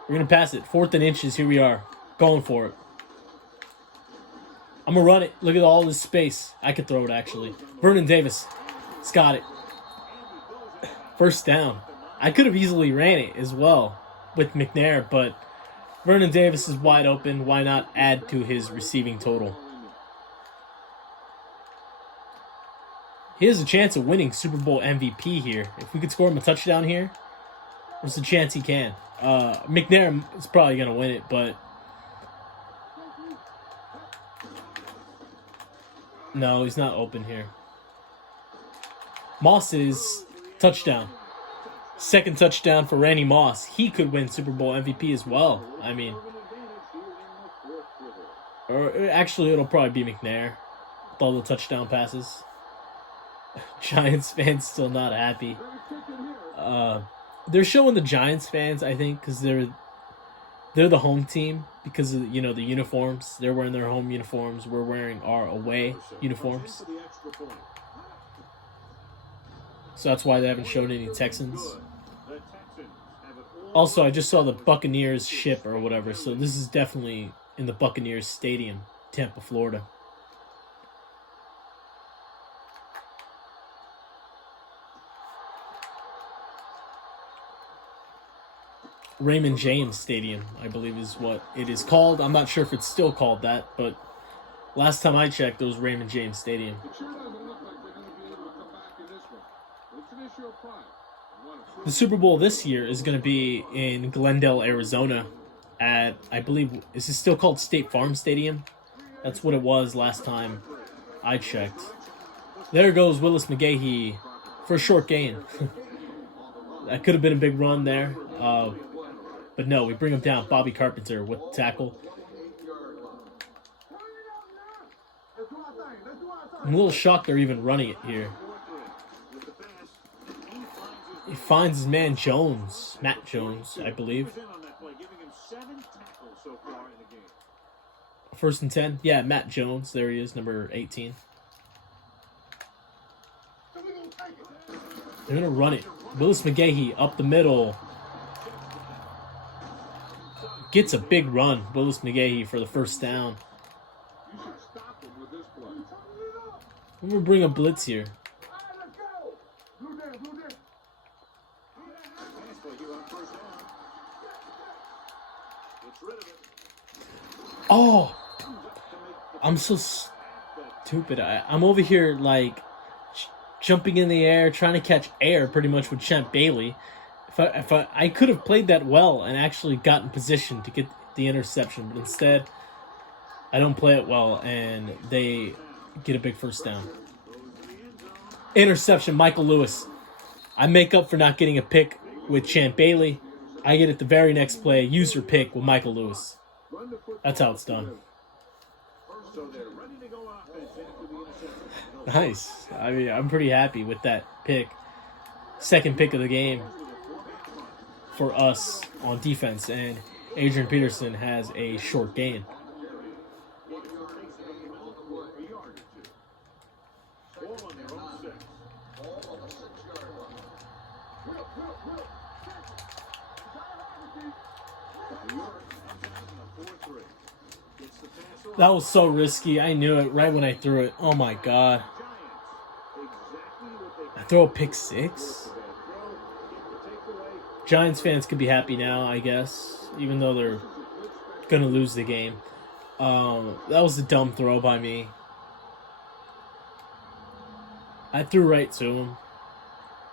We're going to pass it. 4th and inches. Here we are. Going for it. I'm going to run it. Look at all this space. I could throw it, actually. Vernon Davis. He's got it. First down. I could have easily ran it as well with McNair, but Vernon Davis is wide open. Why not add to his receiving total? He has a chance of winning Super Bowl MVP here. If we could score him a touchdown here, there's a chance he can. McNair is probably going to win it, but no, he's not open here. Moss is touchdown. 2nd touchdown for Randy Moss. He could win Super Bowl MVP as well. I mean, or actually, it'll probably be McNair with all the touchdown passes. Giants fans still not happy. They're showing the Giants fans, I think, because they're the home team because of, you know, the uniforms. They're wearing their home uniforms. We're wearing our away uniforms. So that's why they haven't shown any Texans. Also, I just saw the Buccaneers ship or whatever, so this is definitely in the Buccaneers Stadium, Tampa, Florida. Raymond James Stadium, I believe is what it is called. I'm not sure if it's still called that, but last time I checked, it was Raymond James Stadium. It sure doesn't look like they're going to be able to come back in this one. It's an The Super Bowl this year is going to be in Glendale, Arizona at, I believe, is it still called State Farm Stadium? That's what it was last time I checked. There goes Willis McGahee for a short gain. That could have been a big run there. But no, we bring him down. Bobby Carpenter with the tackle. I'm a little shocked they're even running it here. He finds his man Jones, Matt Jones, I believe. 1st and 10. Yeah, Matt Jones. There he is, number 18. They're going to run it. Willis McGahee up the middle. Gets a big run, Willis McGahee, for the first down. I'm going to bring a blitz here. Oh! I'm so stupid. I'm over here, like, jumping in the air, trying to catch air, pretty much, with Champ Bailey. If I could have played that well and actually got in position to get the interception, but instead, I don't play it well, and they get a big first down. Interception, Michael Lewis. I make up for not getting a pick with Champ Bailey. I get it the very next play, user pick with Michael Lewis. That's how it's done. Nice. I mean, I'm pretty happy with that pick. Second pick of the game for us on defense, and Adrian Peterson has a short gain. That was so risky. I knew it right when I threw it. Oh my god. I throw a pick 6? Giants fans could be happy now, I guess, even though they're going to lose the game. That was a dumb throw by me. I threw right to him,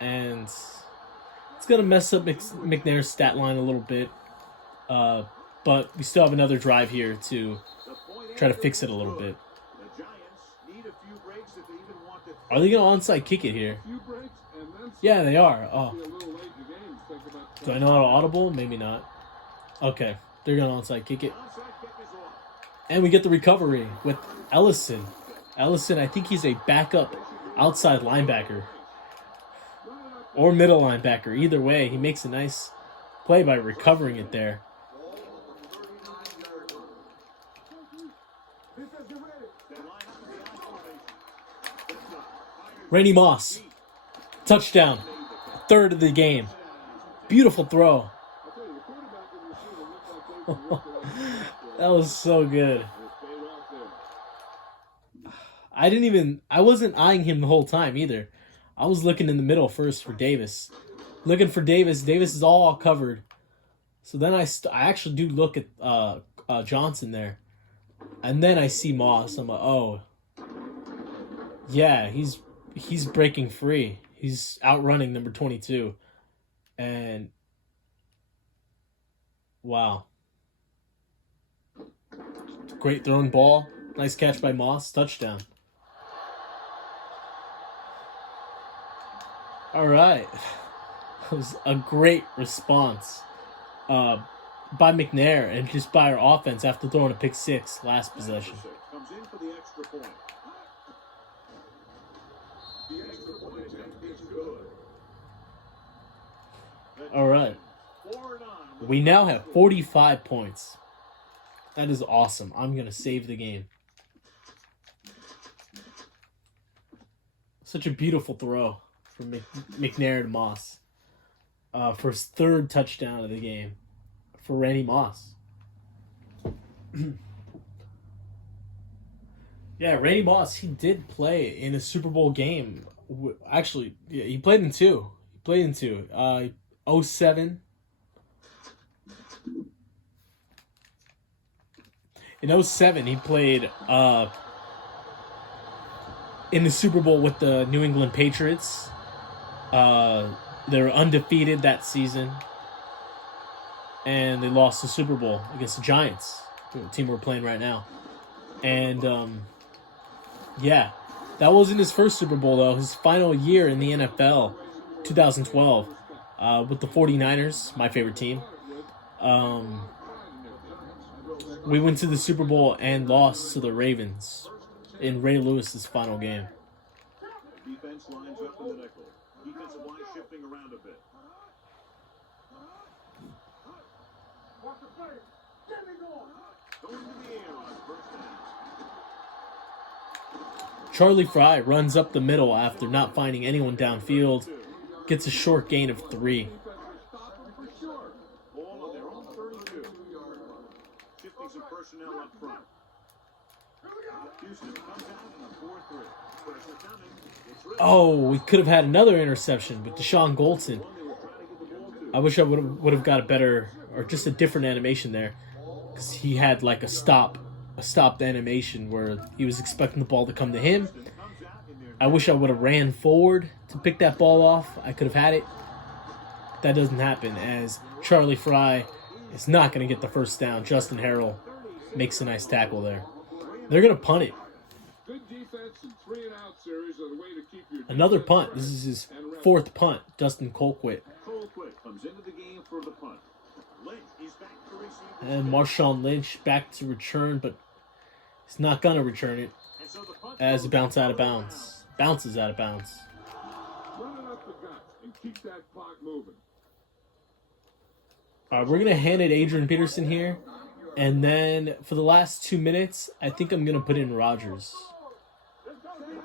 and it's going to mess up McNair's stat line a little bit, but we still have another drive here to try to fix it a little bit. Are they going to onside kick it here? Yeah, they are. Oh. Do I know how to audible? Maybe not. Okay. They're going to onside kick it. And we get the recovery with Ellison. Ellison, I think he's a backup outside linebacker. Or middle linebacker. Either way, he makes a nice play by recovering it there. Randy Moss. Touchdown. Third of the game. Beautiful throw. That was so good. I wasn't eyeing him the whole time either. I was looking in the middle first for Davis. Looking for Davis. Davis is all covered. So then I actually do look at Johnson there. And then I see Moss. I'm like, oh. Yeah, he's breaking free. He's outrunning number 22. And wow. Great thrown ball. Nice catch by Moss. Touchdown. All right. It was a great response by McNair and just by our offense after throwing a pick 6 last possession. Comes in for the extra point. The extra point is good. All right. We now have 45 points. That is awesome. I'm going to save the game. Such a beautiful throw from McNair to Moss. For his third touchdown of the game for Randy Moss. Yeah, Randy Moss, he did play in a Super Bowl game. Actually, yeah, he played in 2. He played in 2. 07. In 07, he played in the Super Bowl with the New England Patriots. They were undefeated that season, and they lost the Super Bowl against the Giants, the team we're playing right now. And yeah, that wasn't his first Super Bowl though. His final year in the NFL, 2012, with the 49ers, my favorite team. We went to the Super Bowl and lost to the Ravens in Ray Lewis's final game. Defense lines up in the nickel. Defensive line shifting around a bit. Going to the air on first down. Charlie Fry runs up the middle after not finding anyone downfield. Gets a short gain of 3. Ball on their own 32. Shifting some personnel up front. Houston comes out in a 4-3. Pressure coming. It's ripped. Oh, we could have had another interception with Deshaun Goldson. One they were trying to get the ball to. I wish I would have got a better, or just a different animation there, because he had like a stopped animation where he was expecting the ball to come to him. Comes out in their I wish I would have ran forward to pick that ball off. I could have had it. That doesn't happen, as Charlie Fry is not going to get the first down. Justin Harrell makes a nice tackle there. They're going to punt it. Good defense and 3-and-out series are the way to keep your Another defense punt. fresh This is his and ready. 4th punt. Dustin Colquitt. Colquitt comes into the game for the punt. Lynch is back to receive. the And snap. Marshawn Lynch back to return, but he's not going to return it And so the punt as it goes bounces out of bounds. Bounces out of bounds. Run it up the gut and keep that clock moving. All right, we're going to hand it Adrian Peterson here. And then for the last 2 minutes, I think I'm going to put in Rodgers. The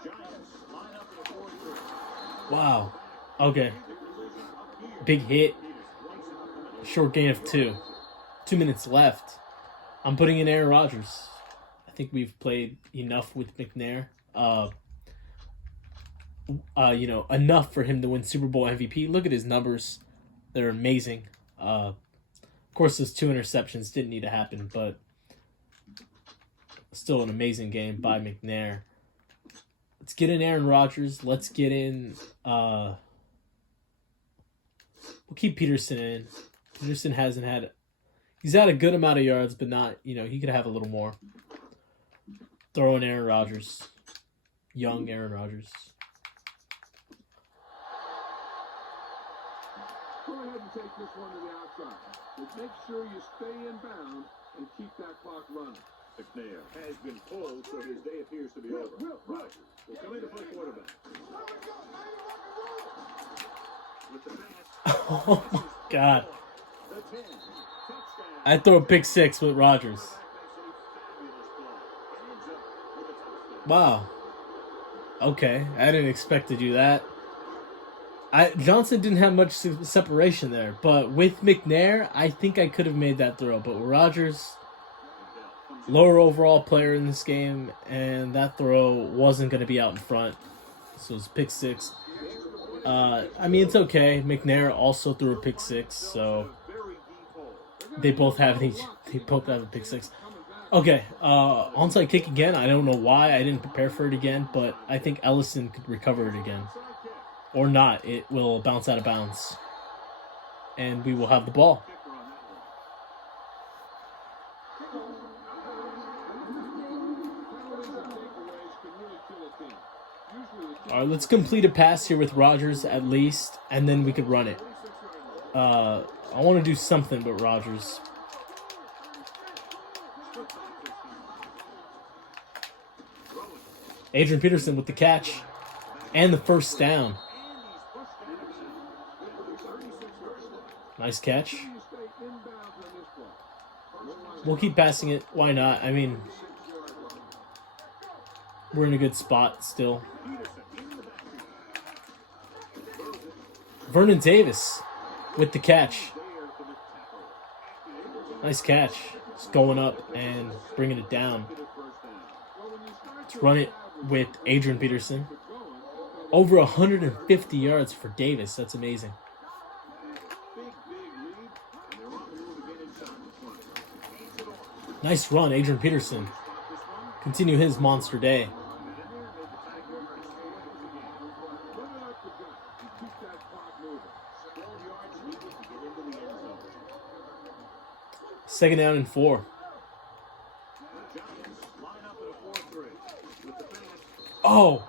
Giants line up in a 4-3. Wow. Okay. Big hit. Short gain of 2. 2 minutes left. I'm putting in Aaron Rodgers. I think we've played enough with McNair. Enough for him to win Super Bowl MVP. Look at his numbers. They're amazing. Of course, those 2 interceptions didn't need to happen, but still an amazing game by McNair. Let's get in Aaron Rodgers. Let's get in... we'll keep Peterson in. Peterson hasn't had... He's had a good amount of yards, but not... he could have a little more. Throw in Aaron Rodgers. Young Aaron Rodgers. Go ahead and take this one to the outside. But make sure you stay in bounds and keep that clock running. McNair has been pulled, so his day appears to be over. Rodgers will come in to play quarterback. With the pass, Oh my God. the 10. Touchdown. I'd throw a pick 6 with Rodgers. Wow. Okay, I didn't expect to do that. Johnson didn't have much separation there, but with McNair, I think I could have made that throw. But with Rodgers, lower overall player in this game, and that throw wasn't going to be out in front, so it's pick 6. It's okay. McNair also threw a pick 6, so they both have a pick 6. Okay, onside kick again. I don't know why I didn't prepare for it again, but I think Ellison could recover it again. Or not, it will bounce out of bounds. And we will have the ball. Alright, let's complete a pass here with Rodgers at least, and then we could run it. I want to do something with Rodgers. Adrian Peterson with the catch and the first down. Nice catch. We'll keep passing it. Why not? We're in a good spot still. Vernon Davis with the catch. Nice catch. Just going up and bringing it down. Let's run it with Adrian Peterson. Over 150 yards for Davis. That's amazing. Nice run, Adrian Peterson. Continue his monster day. Second down and 4. The Giants line up at a 4-3 with the pass. Oh,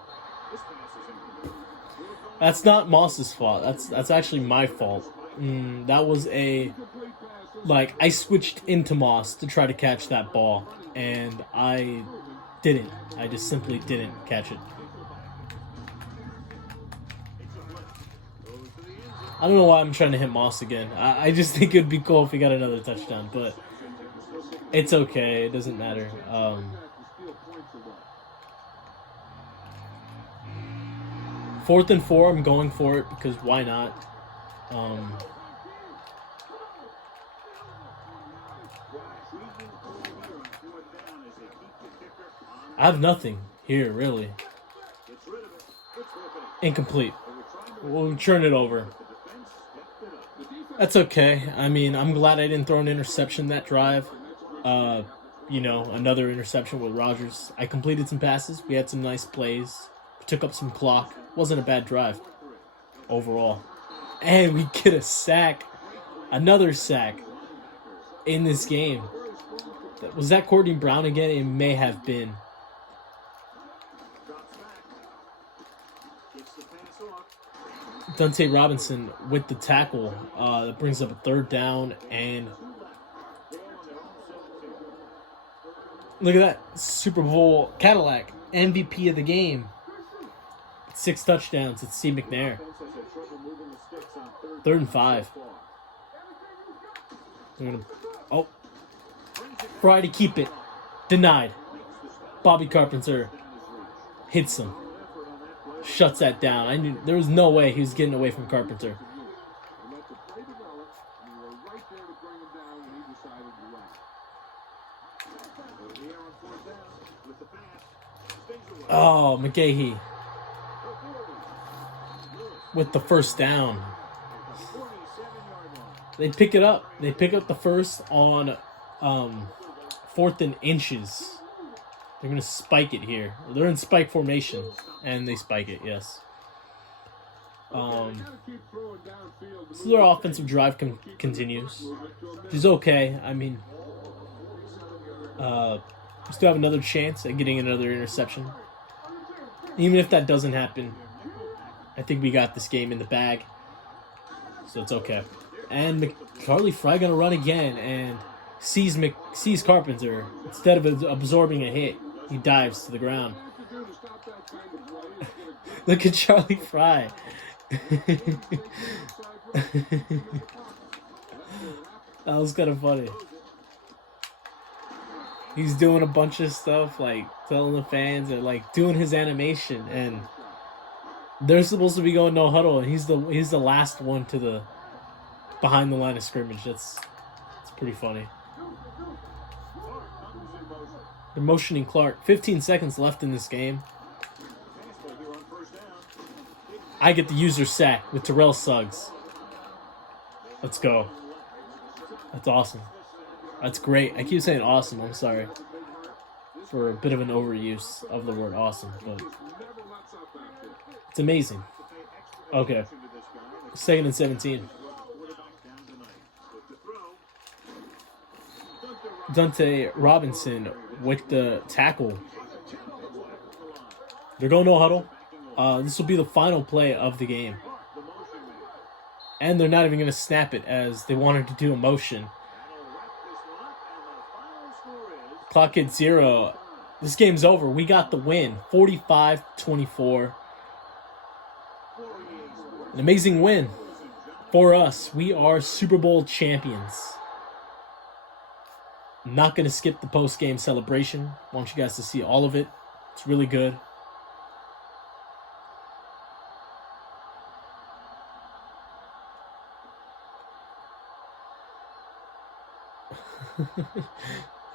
This pass is incomplete. that's not Moss's fault. That's actually my fault. That was I switched into Moss to try to catch that ball, and I didn't. I just simply didn't catch it. I don't know why I'm trying to hit Moss again. I just think it'd be cool if he got another touchdown, but it's okay. It doesn't matter. 4th and 4, I'm going for it because why not? I have nothing here, really. Incomplete. We'll turn it over. That's okay. I mean, I'm glad I didn't throw an interception that drive. Another interception with Rodgers. I completed some passes. We had some nice plays. Took up some clock. Wasn't a bad drive overall. And we get a sack. Another sack in this game. Was that Courtney Brown again? It may have been. Dante Robinson with the tackle. That brings up a 3rd down. And look at that. Super Bowl Cadillac. MVP of the game. 6 touchdowns. It's Steve McNair. 3rd and 5. Try to keep it. Denied. Bobby Carpenter hits him. Shuts that down. I knew there was no way he was getting away from Carpenter. Oh, McGahee with the 1st down. They pick it up. They pick up the first on 4th and inches. They're going to spike it here. They're in spike formation, and they spike it, yes. So their offensive drive continues. Which is okay. I mean, we still have another chance at getting another interception. Even if that doesn't happen, I think we got this game in the bag. So it's okay. And Charlie Fry going to run again and sees Carpenter. Instead of absorbing a hit, he dives to the ground. Look at Charlie Fry. That was kind of funny. He's doing a bunch of stuff, like telling the fans and like doing his animation, and they're supposed to be going no huddle, and he's the last one to the behind the line of scrimmage. It's pretty funny. They're motioning Clark. 15 seconds left in this game. I get the user sack with Terrell Suggs. Let's go. That's awesome. That's great. I keep saying awesome. I'm sorry for a bit of an overuse of the word awesome, but it's amazing. Okay. 2nd and 17. Dante Robinson with the tackle. They're going no huddle. This will be the final play of the game. And they're not even going to snap it as they wanted to do a motion. Clock hit 0. This game's over. We got the win. 45-24. An amazing win for us. We are Super Bowl champions. I'm not going to skip the post-game celebration. I want you guys to see all of it. It's really good.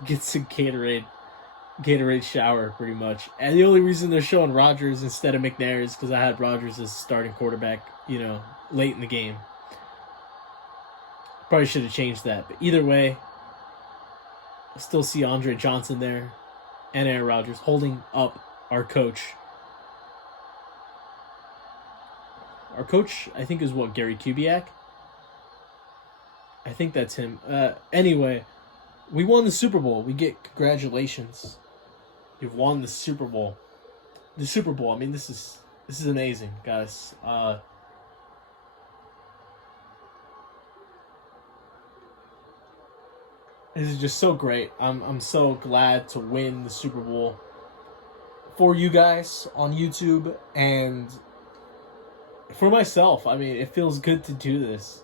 Gets a Gatorade shower, pretty much. And the only reason they're showing Rodgers instead of McNair is because I had Rodgers as starting quarterback, late in the game. Probably should have changed that. But either way, I still see Andre Johnson there and Aaron Rodgers holding up our coach. Our coach, I think, is Gary Kubiak? I think that's him. Anyway, We won the Super Bowl. We get congratulations. You've won the Super Bowl. The Super Bowl. I mean, this is amazing, guys. This is just so great. I'm so glad to win the Super Bowl for you guys on YouTube and for myself. I mean, it feels good to do this.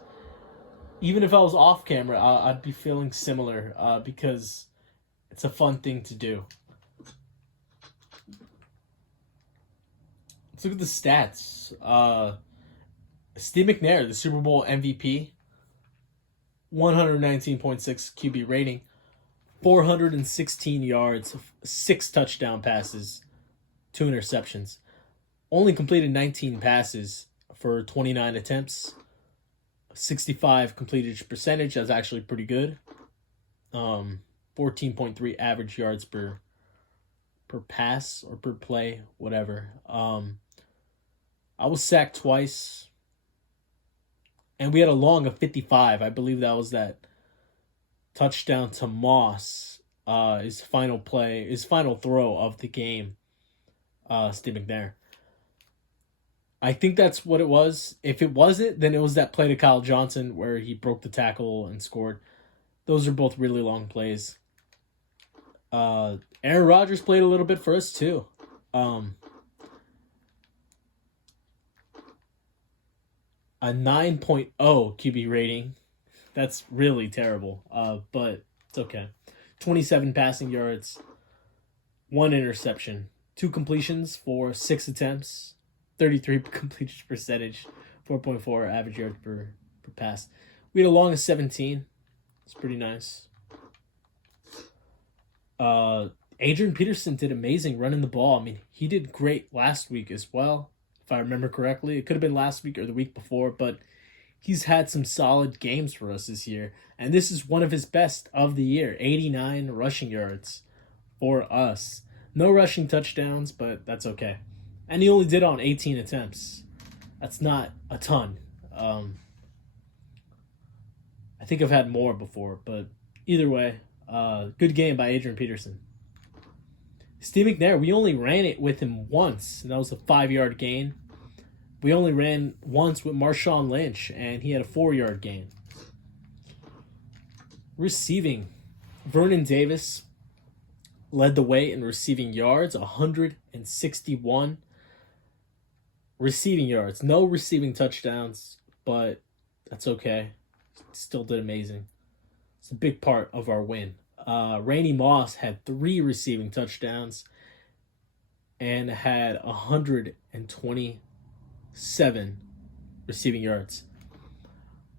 Even if I was off camera, I'd be feeling similar because it's a fun thing to do. Let's look at the stats. Steve McNair, the Super Bowl MVP, 119.6 QB rating, 416 yards, 6 touchdown passes, 2 interceptions. Only completed 19 passes for 29 attempts. 65 completed percentage. That's actually pretty good. 14.3 average yards per pass or per play, whatever. I was sacked twice. And we had a long of 55. I believe that was that touchdown to Moss. His final play, his final throw of the game. Steve McNair. I think that's what it was. If it wasn't, then it was that play to Kyle Johnson where he broke the tackle and scored. Those are both really long plays. Aaron Rodgers played a little bit for us too. A 9.0 QB rating. That's really terrible. But it's okay. 27 passing yards, 1 interception, 2 completions for 6 attempts, 33 completion percentage, 4.4 average yards per pass. We had a long of 17. It's pretty nice. Adrian Peterson did amazing running the ball. I mean, he did great last week as well, if I remember correctly. It could have been last week or the week before, but he's had some solid games for us this year. And this is one of his best of the year. 89 rushing yards for us. No rushing touchdowns, but that's okay. And he only did on 18 attempts. That's not a ton. I think I've had more before, but either way, good game by Adrian Peterson. Steve McNair, we only ran it with him once, and that was a 5-yard gain. We only ran once with Marshawn Lynch, and he had a 4-yard gain. Receiving, Vernon Davis led the way in receiving yards, 161 receiving yards. No receiving touchdowns, but that's okay. Still did amazing. It's a big part of our win. Randy Moss had 3 receiving touchdowns and had 127 receiving yards.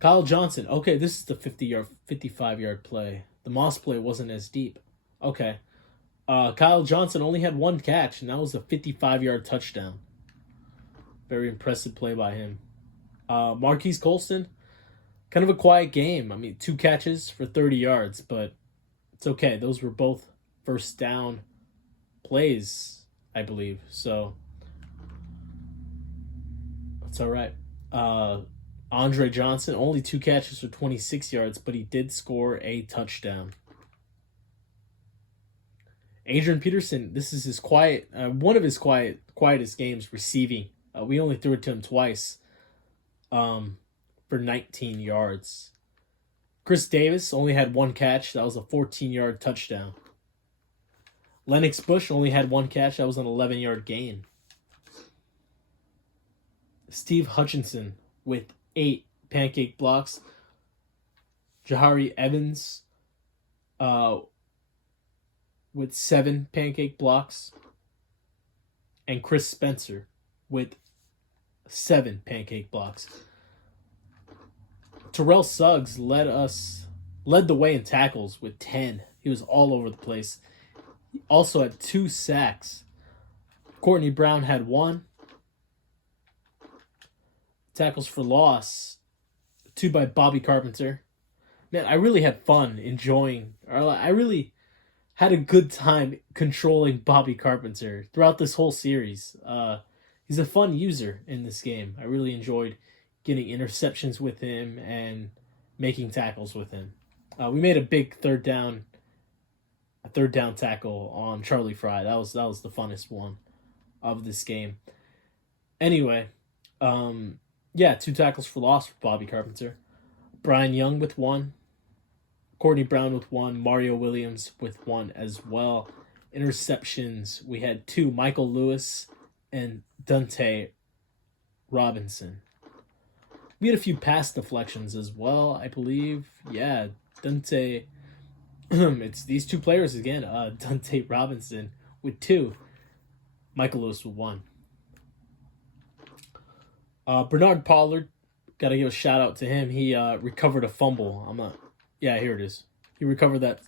Kyle Johnson. Okay, this is the 55-yard play. The Moss play wasn't as deep. Okay. Kyle Johnson only had 1 catch, and that was a 55-yard touchdown. Very impressive play by him. Marquise Colston, kind of a quiet game. I mean, 2 catches for 30 yards, but it's okay. Those were both first down plays, I believe. So that's all right. Andre Johnson, only 2 catches for 26 yards, but he did score a touchdown. Adrian Peterson, this is his one of his quietest games receiving. We only threw it to him twice for 19 yards. Chris Davis only had 1 catch. That was a 14-yard touchdown. Lennox Bush only had 1 catch. That was an 11-yard gain. Steve Hutchinson with 8 pancake blocks. Jahari Evans with 7 pancake blocks. And Chris Spencer with 7 pancake blocks. Terrell Suggs led the way in tackles with 10. He was all over the place. He also had 2 sacks. Courtney Brown had 1. Tackles for loss, 2 by Bobby Carpenter. Man, I really had fun I really had a good time controlling Bobby Carpenter throughout this whole series. He's a fun user in this game. I really enjoyed getting interceptions with him and making tackles with him. We made a big third down third down tackle on Charlie Fry. That was the funnest one of this game. Anyway, yeah, 2 tackles for loss for Bobby Carpenter. Brian Young with 1. Courtney Brown with 1. Mario Williams with 1 as well. Interceptions, we had 2. Michael Lewis and Dante Robinson. We had a few pass deflections as well, I believe. Yeah, Dante... it's these 2 players again. Dante Robinson with 2. Michael Lewis with 1. Bernard Pollard, got to give a shout out to him. He recovered a fumble. Yeah, here it is. He recovered that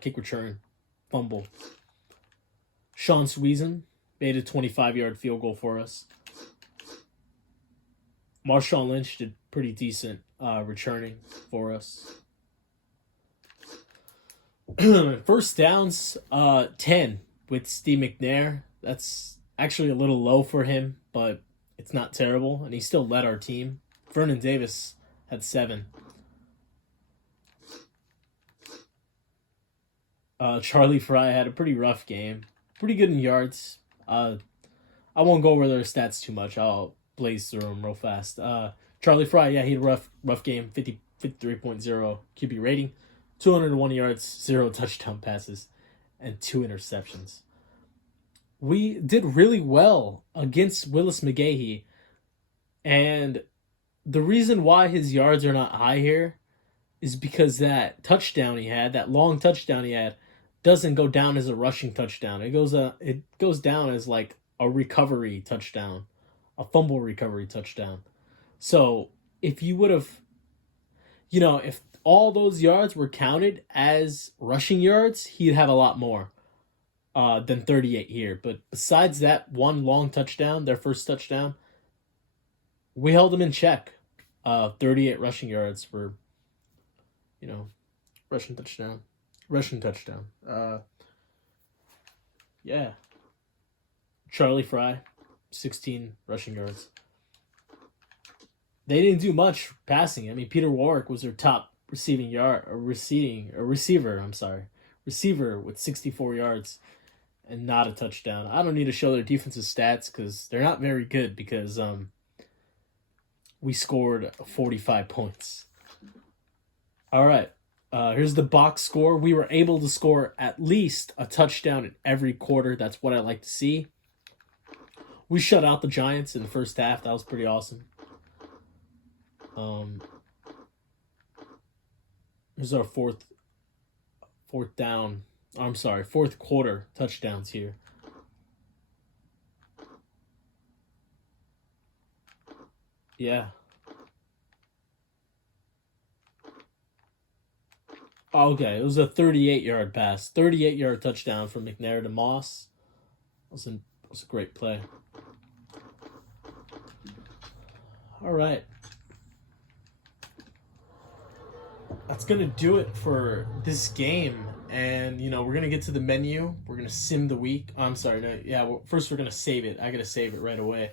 kick return fumble. Sean Sweezen made a 25-yard field goal for us. Marshawn Lynch did pretty decent returning for us. First downs, 10 with Steve McNair. That's actually a little low for him, but it's not terrible, and he still led our team. Vernon Davis had 7. Charlie Fry had a pretty rough game. Pretty good in yards. I won't go over their stats too much. I'll blaze through them real fast. Charlie Fry, yeah, he had a rough game. 53.0 QB rating. 201 yards, 0 touchdown passes, and 2 interceptions. We did really well against Willis McGahee, and the reason why his yards are not high here is because that touchdown he had, that long touchdown he had, doesn't go down as a rushing touchdown. It goes down as like a recovery touchdown, a fumble recovery touchdown. So if you would have, if all those yards were counted as rushing yards, he'd have a lot more than 38 here. But besides that one long touchdown, their first touchdown, we held them in check. 38 rushing yards for, rushing touchdown. Yeah. Charlie Fry, 16 rushing yards. They didn't do much passing. I mean, Peter Warwick was their top receiver with 64 yards and not a touchdown. I don't need to show their defensive stats because they're not very good because we scored 45 points. All right. Here's the box score. We were able to score at least a touchdown in every quarter. That's what I like to see. We shut out the Giants in the first half. That was pretty awesome. Here's our fourth quarter touchdowns here. Yeah. Okay, it was a 38-yard pass. 38-yard touchdown from McNair to Moss. That was a great play. All right. That's going to do it for this game. And, we're going to get to the menu. We're going to sim the week. Oh, I'm sorry. No, yeah, first we're going to save it. I got to save it right away.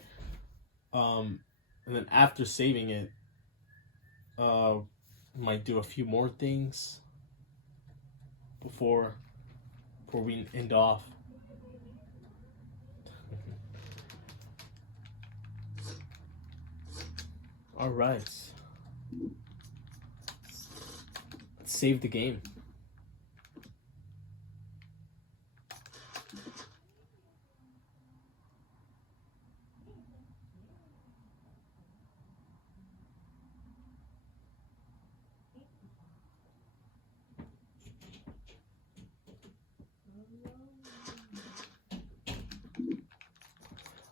And then after saving it, might do a few more things before we end off. All right. Let's save the game.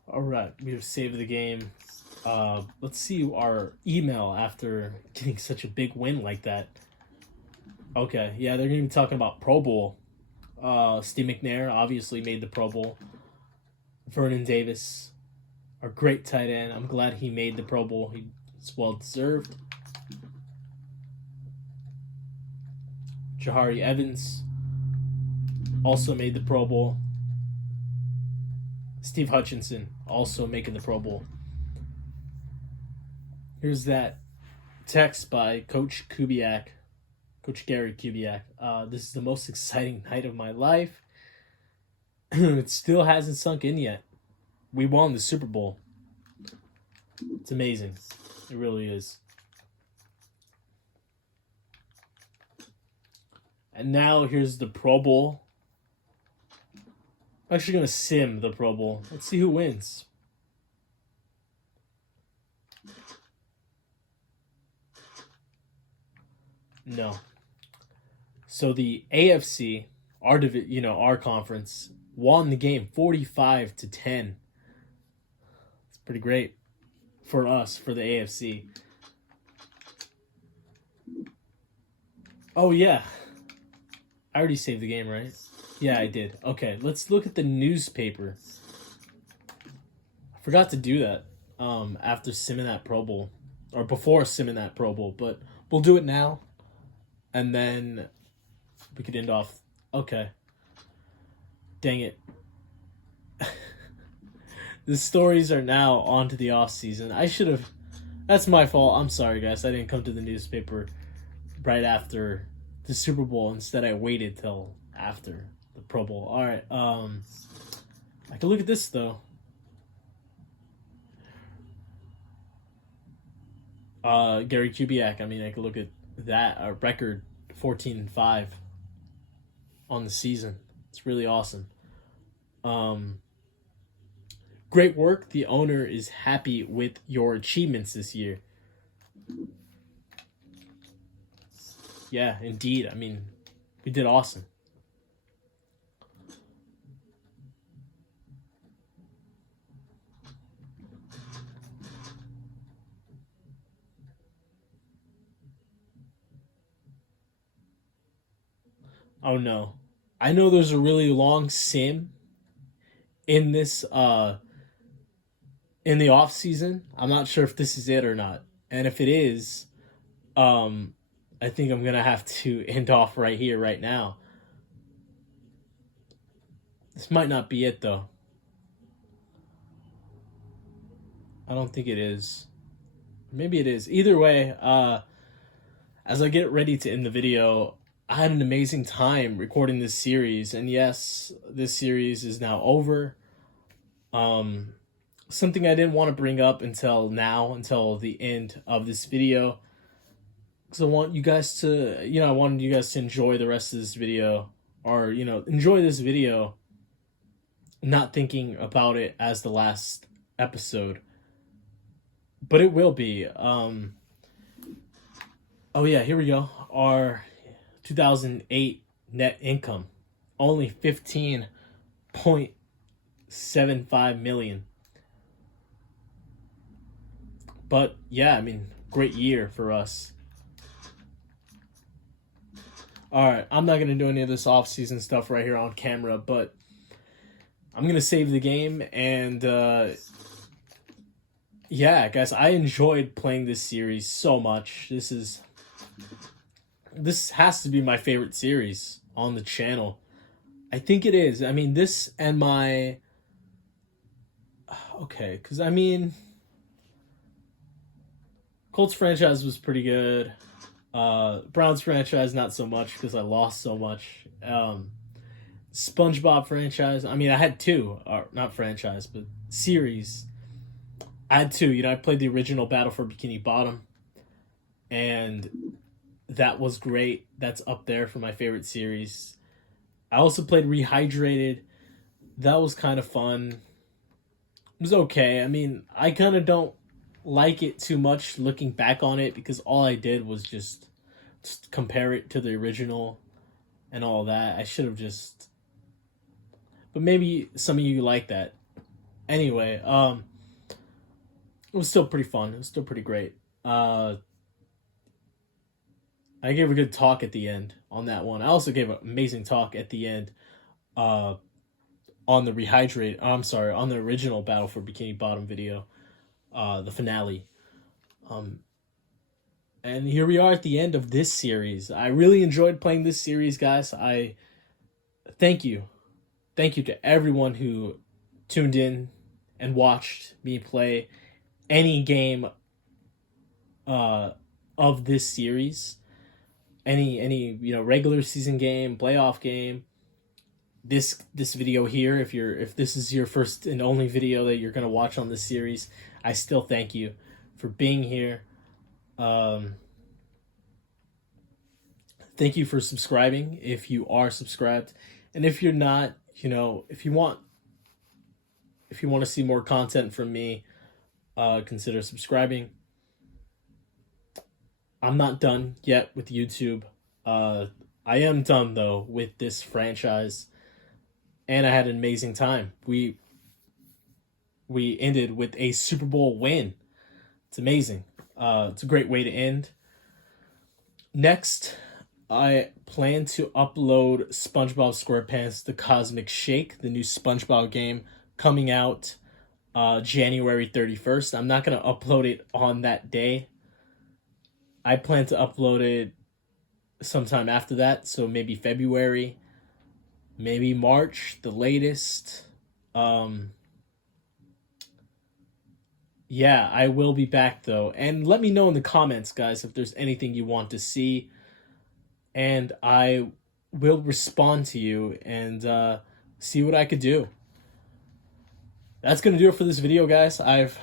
All right, we have saved the game. Let's see our email after getting such a big win like that. Okay, yeah, they're going to be talking about Pro Bowl. Steve McNair obviously made the Pro Bowl. Vernon Davis, our great tight end. I'm glad he made the Pro Bowl. It's well deserved. Jahari Evans also made the Pro Bowl. Steve Hutchinson also making the Pro Bowl. Here's that text by Coach Kubiak. Coach Gary Kubiak. This is the most exciting night of my life. It still hasn't sunk in yet. We won the Super Bowl. It's amazing. It really is. And now here's the Pro Bowl. I'm actually going to sim the Pro Bowl. Let's see who wins. No. So the AFC, our conference, won the game 45-10. It's pretty great for us, for the AFC. Oh yeah. I already saved the game, right? Yeah, I did. Okay, let's look at the newspaper. I forgot to do that after simming that Pro Bowl. Or before simming that Pro Bowl, but we'll do it now. And then we could end off. Okay. Dang it. The stories are now on to the off season. I should have. That's my fault. I'm sorry, guys. I didn't come to the newspaper right after the Super Bowl. Instead, I waited till after the Pro Bowl. All right. I can look at this though. Gary Kubiak. I mean, I could look at that. A record 14-5 on the season. It's really awesome. Great work. The owner is happy with your achievements this year. Yeah, indeed. I mean, we did awesome. Oh no. I know there's a really long sim in this in the off season. I'm not sure if this is it or not. And if it is, I think I'm gonna have to end off right here, right now. This might not be it though. I don't think it is. Maybe it is. Either way, as I get ready to end the video, I had an amazing time recording this series, and yes, this series is now over. Something I didn't want to bring up until now, until the end of this video, because I want you guys to, I wanted you guys to enjoy the rest of this video, or, enjoy this video, not thinking about it as the last episode, but it will be. Oh yeah, here we go. Our 2008 net income, only 15.75 million. But yeah, I mean, great year for us. All right, I'm not going to do any of this off-season stuff right here on camera, but I'm going to save the game. And yeah, guys, I enjoyed playing this series so much. This has to be my favorite series on the channel. I think it is. I mean, this and my... Okay, because I mean... Colts franchise was pretty good. Browns franchise, not so much because I lost so much. SpongeBob franchise, I mean, I had two. Not franchise, but series. I had two. I played the original Battle for Bikini Bottom. And that was great. That's up there for my favorite series. I also played Rehydrated. That was kind of fun. It was okay. I mean, I kind of don't like it too much looking back on it because all I did was just compare it to the original and all that. I should have just... But maybe some of you like that. Anyway, it was still pretty fun. It was still pretty great. I gave a good talk at the end on that one. I also gave an amazing talk at the end on the on the original Battle for Bikini Bottom video, the finale. And here we are at the end of this series. I really enjoyed playing this series, guys. I thank you. Thank you to everyone who tuned in and watched me play any game of this series. any regular season game, playoff game, this video here, if this is your first and only video that you're gonna watch on this series, I still thank you for being here. Thank you for subscribing if you are subscribed, and if you're not, if you want to see more content from me, consider subscribing. I'm not done yet with YouTube. I am done though with this franchise, and I had an amazing time. We ended with a Super Bowl win. It's amazing. It's a great way to end. Next, I plan to upload SpongeBob SquarePants: The Cosmic Shake, the new SpongeBob game, coming out January 31st. I'm not going to upload it on that day. I plan to upload it sometime after that, so maybe February, maybe March, the latest. Yeah, I will be back though. And let me know in the comments, guys, if there's anything you want to see. And I will respond to you and see what I could do. That's going to do it for this video, guys. I've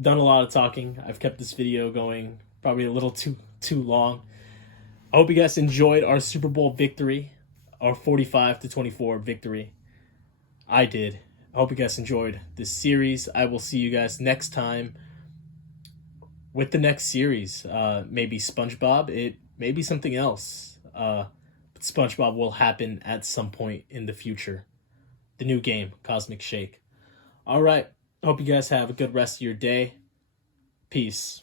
done a lot of talking. I've kept this video going probably a little too long. I hope you guys enjoyed our Super Bowl victory, our 45-24 victory. I did. I hope you guys enjoyed this series. I will see you guys next time with the next series. Maybe SpongeBob. It may be something else. But SpongeBob will happen at some point in the future. The new game, Cosmic Shake. All right. Hope you guys have a good rest of your day. Peace.